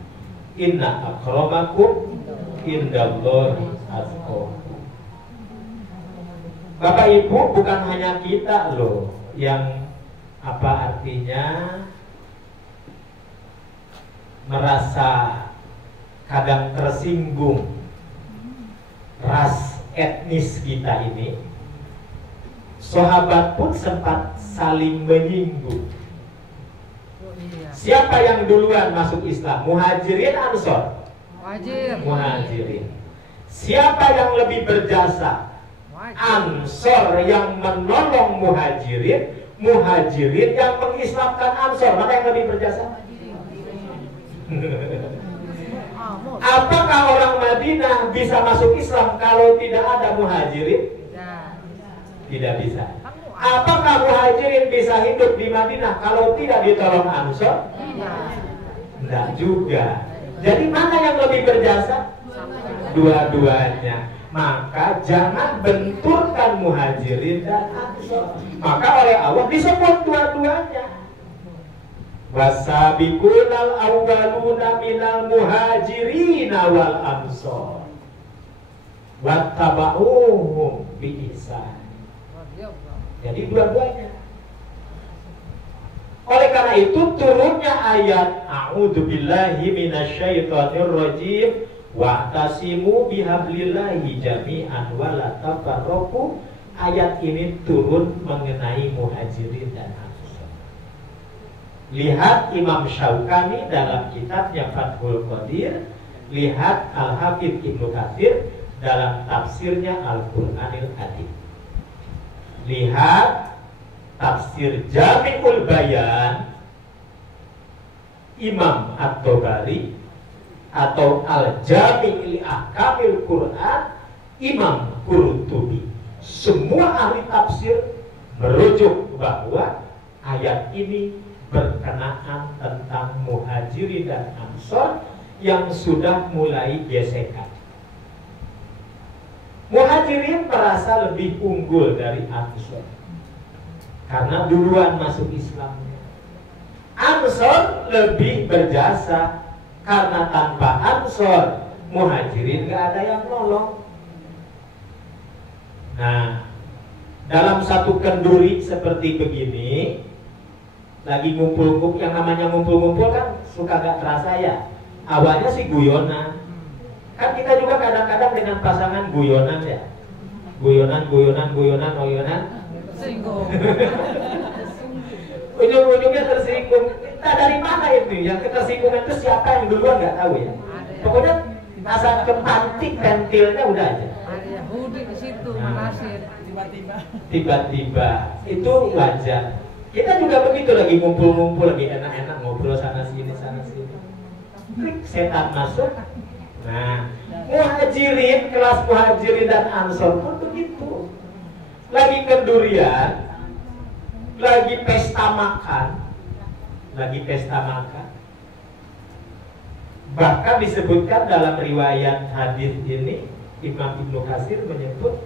Inna akramakum indallahi atqakum. Bapak Ibu, bukan hanya kita loh yang apa artinya merasa kadang tersinggung ras etnis kita ini. Sahabat pun sempat saling menyinggung. Siapa yang duluan masuk Islam? Muhajirin, Ansor? Muhajirin. Siapa yang lebih berjasa? Ansor yang menolong Muhajirin, Muhajirin yang mengislamkan Ansor. Mana yang lebih berjasa? Apakah orang Madinah bisa masuk Islam kalau tidak ada Muhajirin? Tidak bisa. Apakah Muhajirin bisa hidup di Madinah kalau tidak ditolong Ansor? Tidak juga. Jadi mana yang lebih berjasa? Dua-duanya. Maka jangan benturkan Muhajirin dan Ansor. Maka oleh Allah disebut dua-duanya. Wasabiqunal awwaluna minal muhajirina wal ansor wattaba'uhum bi ihsan. Jadi dua-duanya. Oleh karena itu turunnya ayat a'udzubillahi minasyaitonir rajim wa'tasimu bihablillahi jami'an wa la tafarraqu. Ayat ini turun mengenai Muhajirin dan Ansor. Lihat Imam Syaukani dalam kitabnya Fathul Qadir, lihat Al-Hafidz Ibnu Katsir dalam tafsirnya Al-Qur'anil Karim. Lihat tafsir Jami'ul Bayan Imam At-Tabari atau Al-Jami' li Ahkamil Qur'an Imam Qurtubi. Semua ahli tafsir merujuk bahwa ayat ini berkenaan tentang Muhajirin dan Ansor yang sudah mulai gesekan. Muhajirin merasa lebih unggul dari Ansor karena duluan masuk Islamnya. Ansor lebih berjasa karena tanpa Ansor Muhajirin gak ada yang nolong. Nah, dalam satu kenduri seperti begini, lagi ngumpul-ngumpul, yang namanya ngumpul-ngumpul kan suka gak terasa ya. Awalnya sih guyonan. Kan kita juga kadang-kadang dengan pasangan guyonan ya. Guyonan. ujung-ujungnya tersinggung. Nah, dari mana itu? Yang ketersinggungan itu siapa yang duluan nggak tahu ya. Pokoknya asal kepantik pentilnya udah aja. Ada Yahudi di situ, Manasir. Tiba-tiba itu wajar. Kita juga begitu lagi ngumpul-ngumpul, lagi enak-enak ngobrol sana sini. Klik setan masuk. Nah, muhajirin, kelas muhajirin dan ansor pun begitu. Lagi kendurian, lagi pesta makan. Bahkan disebutkan dalam riwayat hadis ini, Imam Ibnu Katsir menyebut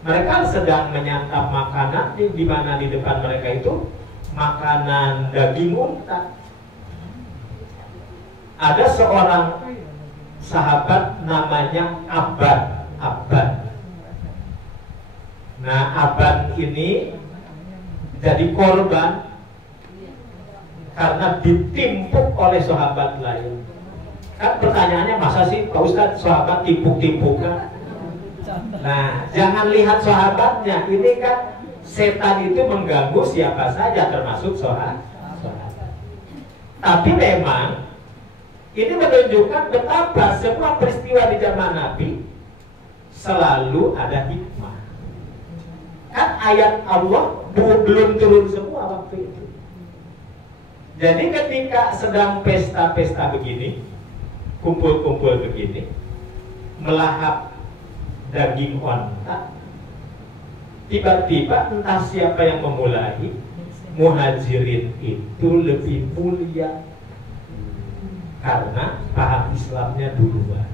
mereka sedang menyantap makanan di mana di depan mereka itu makanan daging unta. Ada seorang sahabat namanya Aban. Nah, Aban ini jadi korban karena ditimpuk oleh sahabat lain. Kan pertanyaannya, masa sih Pak Ustadz sahabat timpuk-timpukan? Nah, jangan lihat sahabatnya. Ini kan setan itu mengganggu siapa saja termasuk sahabat. Tapi memang ini menunjukkan betapa semua peristiwa di zaman Nabi selalu ada hikmah. Kan ayat Allah belum turun semua waktu itu. Jadi ketika sedang pesta-pesta begini, kumpul-kumpul begini, melahap daging onta, tiba-tiba entah siapa yang memulai, muhajirin itu lebih mulia karena paham Islamnya duluan.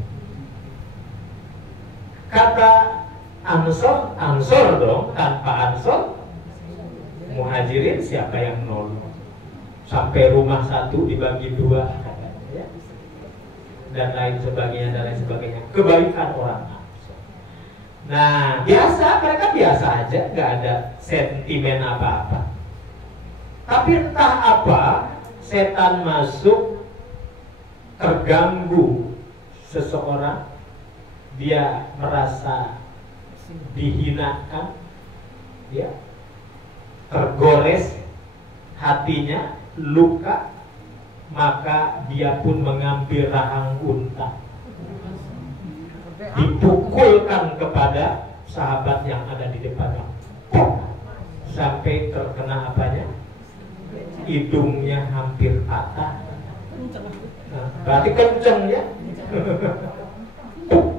Kata ansor dong, tanpa ansor muhajirin siapa yang nolong? Sampai rumah satu dibagi dua, ya. Dan lain sebagainya. Kebaikan orang ansor. Nah, mereka biasa aja, nggak ada sentimen apa-apa. Tapi entah apa, setan masuk, terganggu seseorang, dia merasa dihinakan, ya, tergores hatinya, luka, maka dia pun mengambil rahang unta, dipukulkan kepada sahabat yang ada di depannya, sampai terkena apanya, hidungnya hampir patah. Nah, berarti kenceng ya.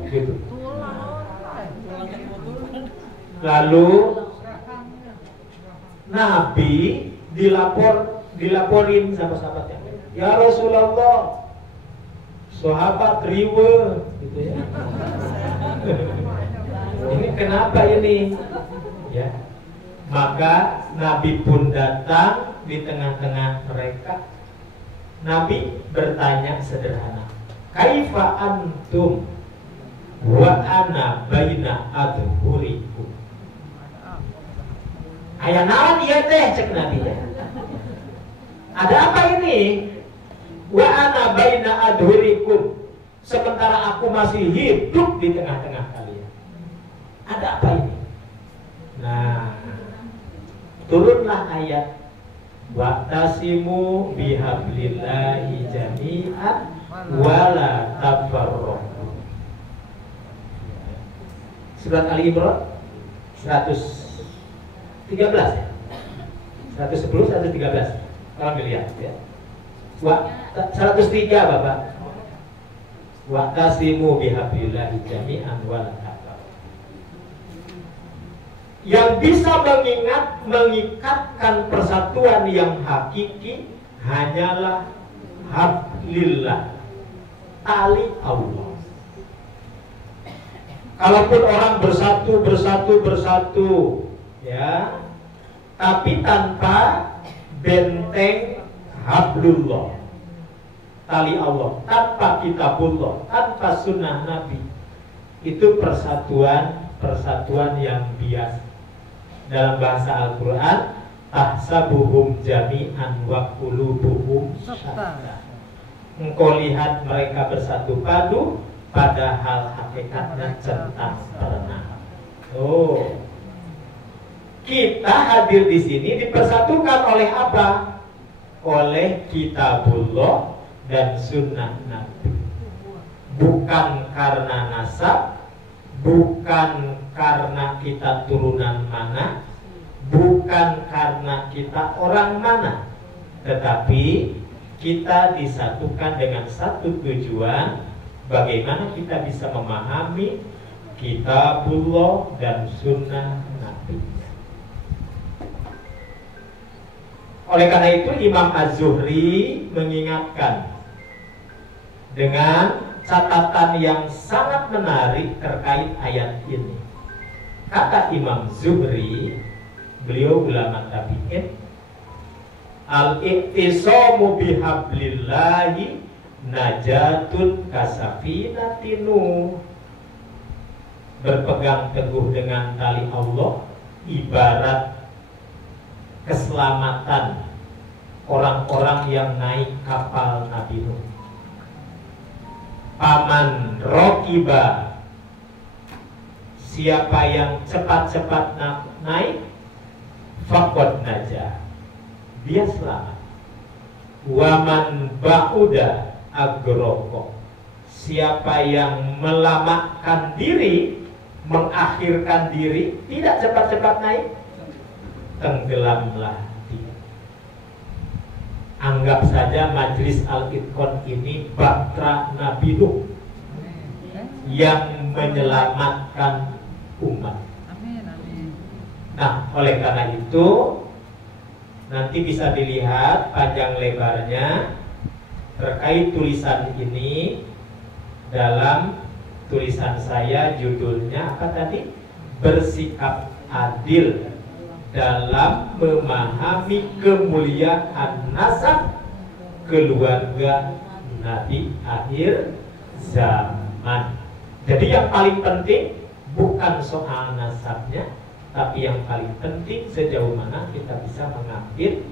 Gitu. Lalu Nabi dilaporin sama sahabatnya, ya Rasulullah, sahabat riwe, gitu ya. Ini kenapa ini? Ya, maka Nabi pun datang di tengah-tengah mereka. Nabi bertanya sederhana, kaifa antum wa ana baina adhurikum. Aya naon ieu teh, cek Nabi ya. Ada apa ini? Wa ana baina adhurikum, sementara aku masih hidup di tengah-tengah kalian. Ada apa ini? Nah, turunlah ayat wa'tasimu bihablillahi jami'an wala tafarraqu. Surat Ali Imran 113 ya. 110 113. Kalau dilihat ya. 103 Bapak. Wa'tasimu bihablillahi jami'an wala tafarraqu. Yang bisa mengikatkan persatuan yang hakiki hanyalah hablillah, tali Allah. Kalaupun orang bersatu, ya, tapi tanpa benteng hablullah, tali Allah, tanpa kitabullah, tanpa sunnah Nabi, itu persatuan yang biasa. Dalam bahasa Al-Quran, tahsabuhum jami'an wa qulubuhum syatta. Engkau lihat mereka bersatu padu, padahal hakikatnya centang berenang. Oh, kita hadir di sini dipersatukan oleh apa? oleh kitabullah dan sunnah Nabi. Bukan karena nasab, bukan karena kita turunan mana, bukan karena kita orang mana, tetapi kita disatukan dengan satu tujuan, bagaimana kita bisa memahami kitabullah dan sunnah Nabi. Oleh karena itu Imam Az-Zuhri mengingatkan dengan catatan yang sangat menarik terkait ayat ini. Kata Imam Zuhri, beliau ulama tabi'in, al-iqtisamu bihablillahi najatun kasafinatinu. Berpegang teguh dengan tali Allah ibarat keselamatan orang-orang yang naik kapal Nabi Nuh. Paman rokiba, siapa yang cepat-cepat naik, fakod najah, dia selamat. Waman ba'uda agroko, siapa yang melamatkan diri, mengakhirkan diri, tidak cepat-cepat naik, tenggelamlah dia. Anggap saja majlis Al-Itqan ini batra Nabi Nuh yang menyelamatkan umat. Nah, oleh karena itu nanti bisa dilihat panjang lebarnya terkait tulisan ini dalam tulisan saya, judulnya apa tadi? Bersikap adil dalam memahami kemuliaan nasab keluarga Nabi akhir zaman. Jadi yang paling penting bukan soal nasabnya, tapi yang paling penting sejauh mana kita bisa mengambil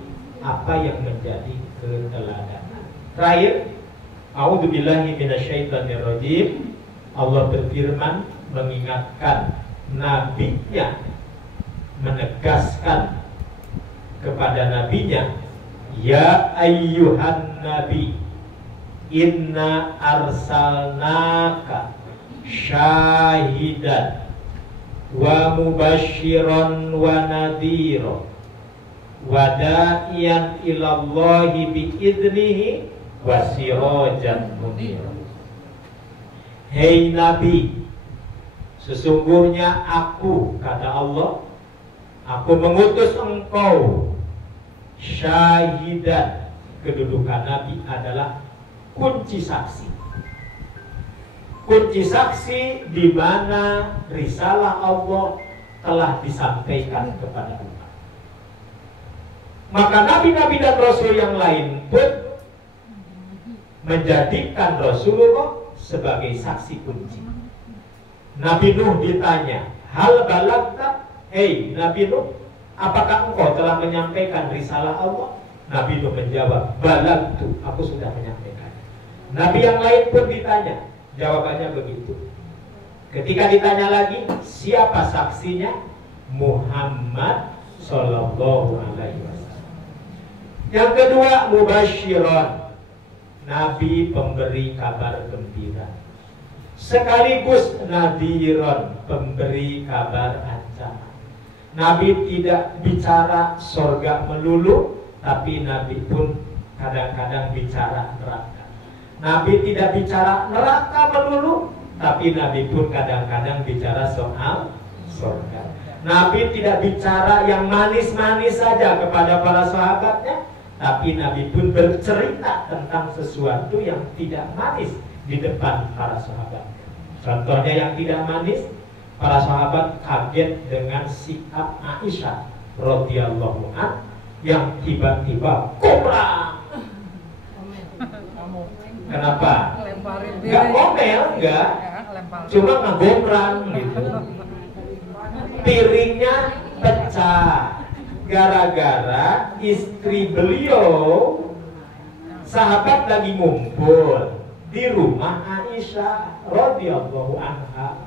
apa yang menjadi keteladanan. Terakhir, a'udzubillahi minasyaitonirrajim. Allah berfirman mengingatkan nabinya, menegaskan kepada nabinya, ya ayyuhan nabi inna arsalnaka syahidan wa mubasyiran wa nadhira wa da'iyan ilallahi bi'idnihi wa sirajan munira. Hei Nabi, sesungguhnya aku, kata Allah, aku mengutus engkau syahidan. Kedudukan Nabi adalah kunci saksi. Kunci saksi di mana risalah Allah telah disampaikan kepada umat. Maka nabi-nabi dan rasul yang lain pun menjadikan Rasulullah sebagai saksi kunci. Nabi Nuh ditanya, hal balagta, hei Nabi Nuh, apakah engkau telah menyampaikan risalah Allah? Nabi Nuh menjawab, balagtu, aku sudah menyampaikan. Nabi yang lain pun ditanya, jawabannya begitu. Ketika ditanya lagi, siapa saksinya? Muhammad Sallallahu Alaihi Wasallam. Yang kedua, mubasyiran, Nabi pemberi kabar gembira, sekaligus nadhiron, pemberi kabar ancaman. Nabi tidak bicara sorga melulu, tapi Nabi pun kadang-kadang bicara neraka. Nabi tidak bicara neraka melulu, tapi Nabi pun kadang-kadang bicara soal sorga. Nabi tidak bicara yang manis-manis saja kepada para sahabatnya, tapi Nabi pun bercerita tentang sesuatu yang tidak manis di depan para sahabat. Contohnya yang tidak manis, para sahabat kaget dengan sikap Aisyah radhiyallahu anha yang tiba-tiba komra. Kenapa? Enggak ngomel, enggak, cuma ngegombrang gitu. Piringnya pecah gara-gara istri beliau, sahabat lagi ngumpul di rumah Aisyah radhiyallahu anha.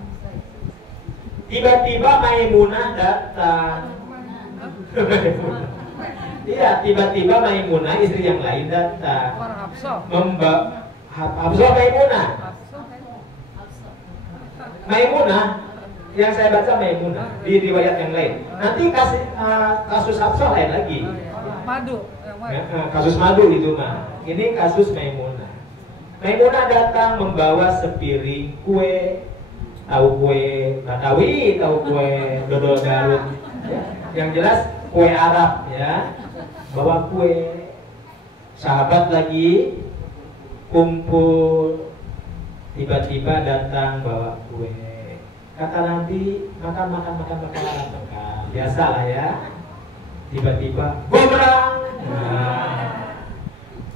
Tiba-tiba Maimunah datang. Iya, tiba-tiba Maimunah istri yang lain datang. Orang Hafsah. Hafsah Maimunah. Maimunah yang saya baca Maimunah di riwayat yang lain. Nanti kasus Hafsah lain lagi. Madu. Kasus madu itu mah. Ini kasus Maimunah. Maimunah datang membawa sepiring kue, tahu kue Batawi, tahu kue dodol Garut. Yang jelas kue Arab ya. Bawa kue. Sahabat lagi kumpul, tiba-tiba datang bawa kue. Kata Nabi, makan. Biasalah ya. Tiba-tiba gobrang. Nah,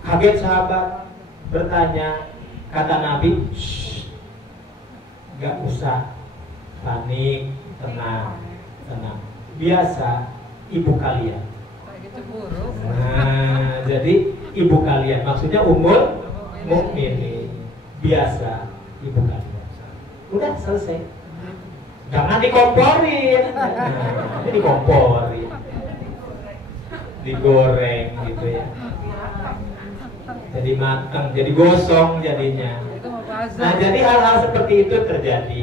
kaget sahabat, bertanya, kata Nabi, gak usah panik, tenang. Biasa ibu kalian. Nah, jadi ibu kalian, maksudnya Ummul Mukminin, biasa ibu kalian. Udah selesai. Jangan dikomporin. Ini dikomporin, digoreng gitu ya. Jadi matang, jadi gosong jadinya. Nah, jadi hal-hal seperti itu terjadi.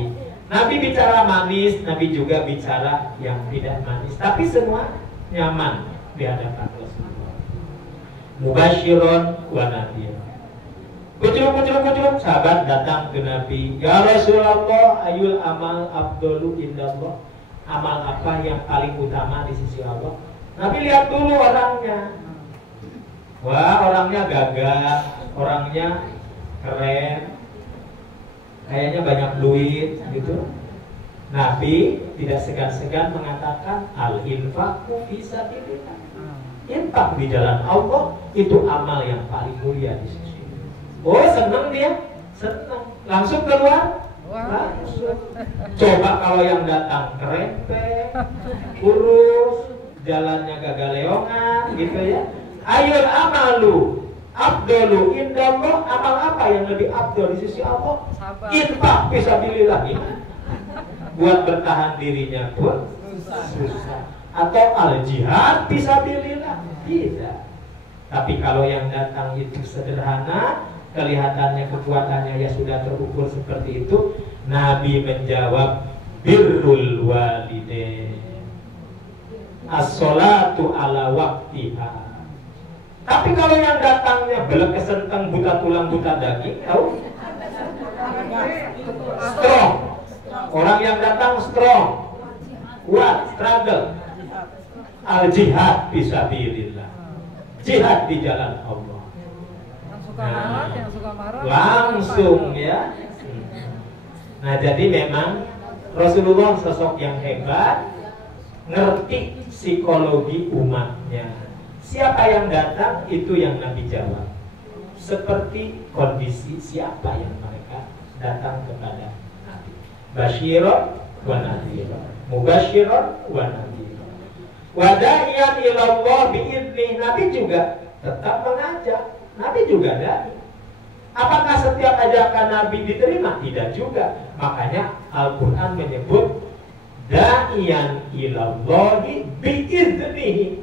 Nabi bicara manis, Nabi juga bicara yang tidak manis, tapi semua nyaman di hadapan Rasulullah. Mubasyiron wa nadhira. Kuculuk, sahabat datang ke Nabi. Ya Rasulullah, ayul amal afdalu indallah. Amal apa yang paling utama di sisi Allah? Nabi lihat dulu orangnya. Wah, orangnya gagah, orangnya keren, kayaknya banyak duit gitu. Nabi tidak segan-segan mengatakan al-infaqu fi sabilillah. Infak di jalan Allah itu amal yang paling mulia di sisi. Oh, senang dia, senang. Langsung keluar. Langsung. Coba kalau yang datang kerempet, kurus, jalannya gagaleongan gitu ya. Ayul amalu afdalu indallah. Amal apa yang lebih afdal di sisi Allah? Infak fisabilillah. Buat bertahan dirinya pun susah. Atau al-jihad fisabilillah. Tidak. Tapi kalau yang datang itu sederhana, kelihatannya kekuatannya ya sudah terukur seperti itu, Nabi menjawab birrul walidain, as-sholatu ala waktiha. Tapi kalau yang datangnya belek kesenteng, buta tulang buta daging, tahu? Strong. Orang yang datang strong, kuat, struggle. Al-jihad fisabilillah. Jihad di jalan Allah. Yang suka marah, langsung ya. Nah, jadi memang Rasulullah sosok yang hebat, ngerti psikologi umatnya. Siapa yang datang itu yang Nabi jawab. Seperti kondisi siapa yang mereka datang kepada Nabi. Basyiron wa nadhiron, mubasyiron wa nadhiron. Wada'iyan ilallah bi'idnih. Nabi juga tetap mengajak. Nabi juga dai. Apakah setiap ajakan Nabi diterima? Tidak juga. Makanya Al-Quran menyebut da'iyan ilallahi bi'idnih.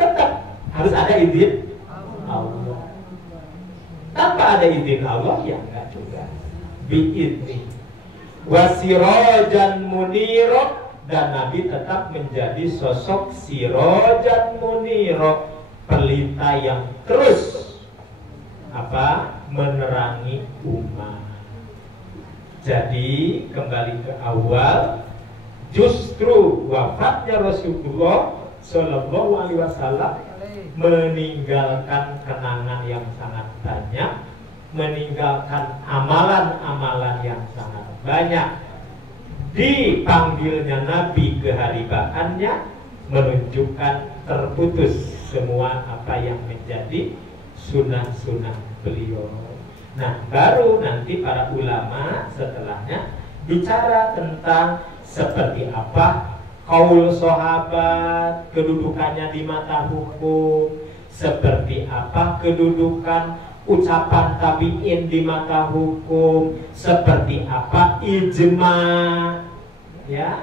Tetap harus ada izin Allah. Tanpa ada izin Allah ya enggak juga. Bi'idnih. Wasirajan muniro. Dan Nabi tetap menjadi sosok sirajan muniro, pelita yang terus menerangi umat. Jadi kembali ke awal, justru wafatnya Rasulullah Shallallahu Alaihi Wasallam meninggalkan kenangan yang sangat banyak, meninggalkan amalan-amalan yang sangat banyak. Dipanggilnya Nabi keharibaannya menunjukkan terputus semua apa yang menjadi sunnah-sunnah beliau. Nah, baru nanti para ulama setelahnya bicara tentang seperti apa qaul sahabat, kedudukannya di mata hukum, seperti apa kedudukan ucapan tabi'in di mata hukum, seperti apa ijma, ya.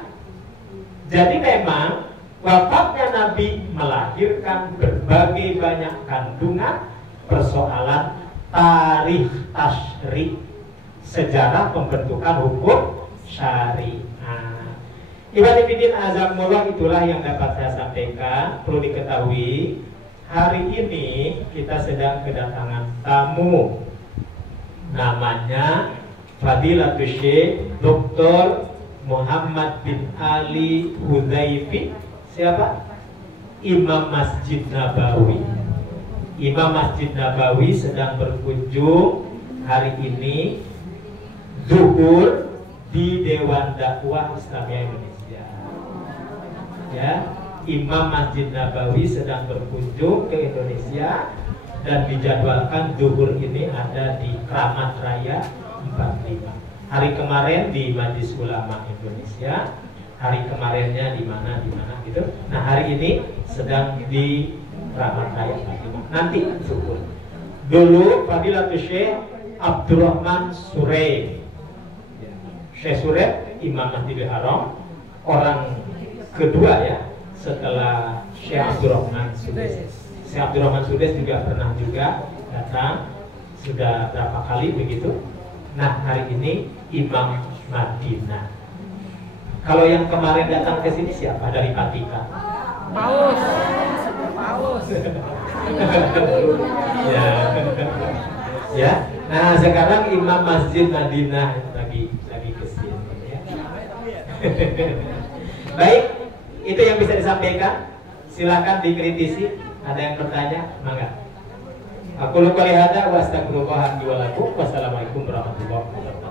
Jadi memang Wafatnya Nabi melahirkan berbagai banyak kandungan persoalan tarikh tasyri, sejarah pembentukan hukum syariah. Ibadil Fidin Azamullah, itulah yang dapat saya sampaikan. Perlu diketahui, hari ini kita sedang kedatangan tamu, namanya Fadilatul Syekh Dr. Muhammad bin Ali Hudzaifi. Siapa? Imam Masjid Nabawi. Imam Masjid Nabawi sedang berkunjung hari ini zuhur di Dewan Dakwah Islamiyah Indonesia. Ya, Imam Masjid Nabawi sedang berkunjung ke Indonesia dan dijadwalkan zuhur ini ada di Kramat Raya 45. Hari kemarin di Majelis Ulama Indonesia, hari kemarinnya di mana gitu. Nah, hari ini sedang di Kramat Raya 45. Nanti zuhur. Dulu Fadilatul Syekh Abdurrahman Surey. Syekh Surey, Imam Masjidil Haram, orang kedua ya setelah Syekh Abdurrahman Sudes. Syekh Abdurrahman Sudes juga pernah datang, sudah berapa kali begitu. Nah, hari ini Imam Madinah. Kalau yang kemarin datang ke sini siapa dari Vatikan? Paus. Ya. Ya. Nah, sekarang Imam Masjid Madinah lagi ke sini ya. Baik, itu yang bisa disampaikan. Silakan dikritisi. Ada yang bertanya? Mangga. Aku lupa lihat wa astagfirullah wa lakum. Wassalamualaikum warahmatullahi wabarakatuh.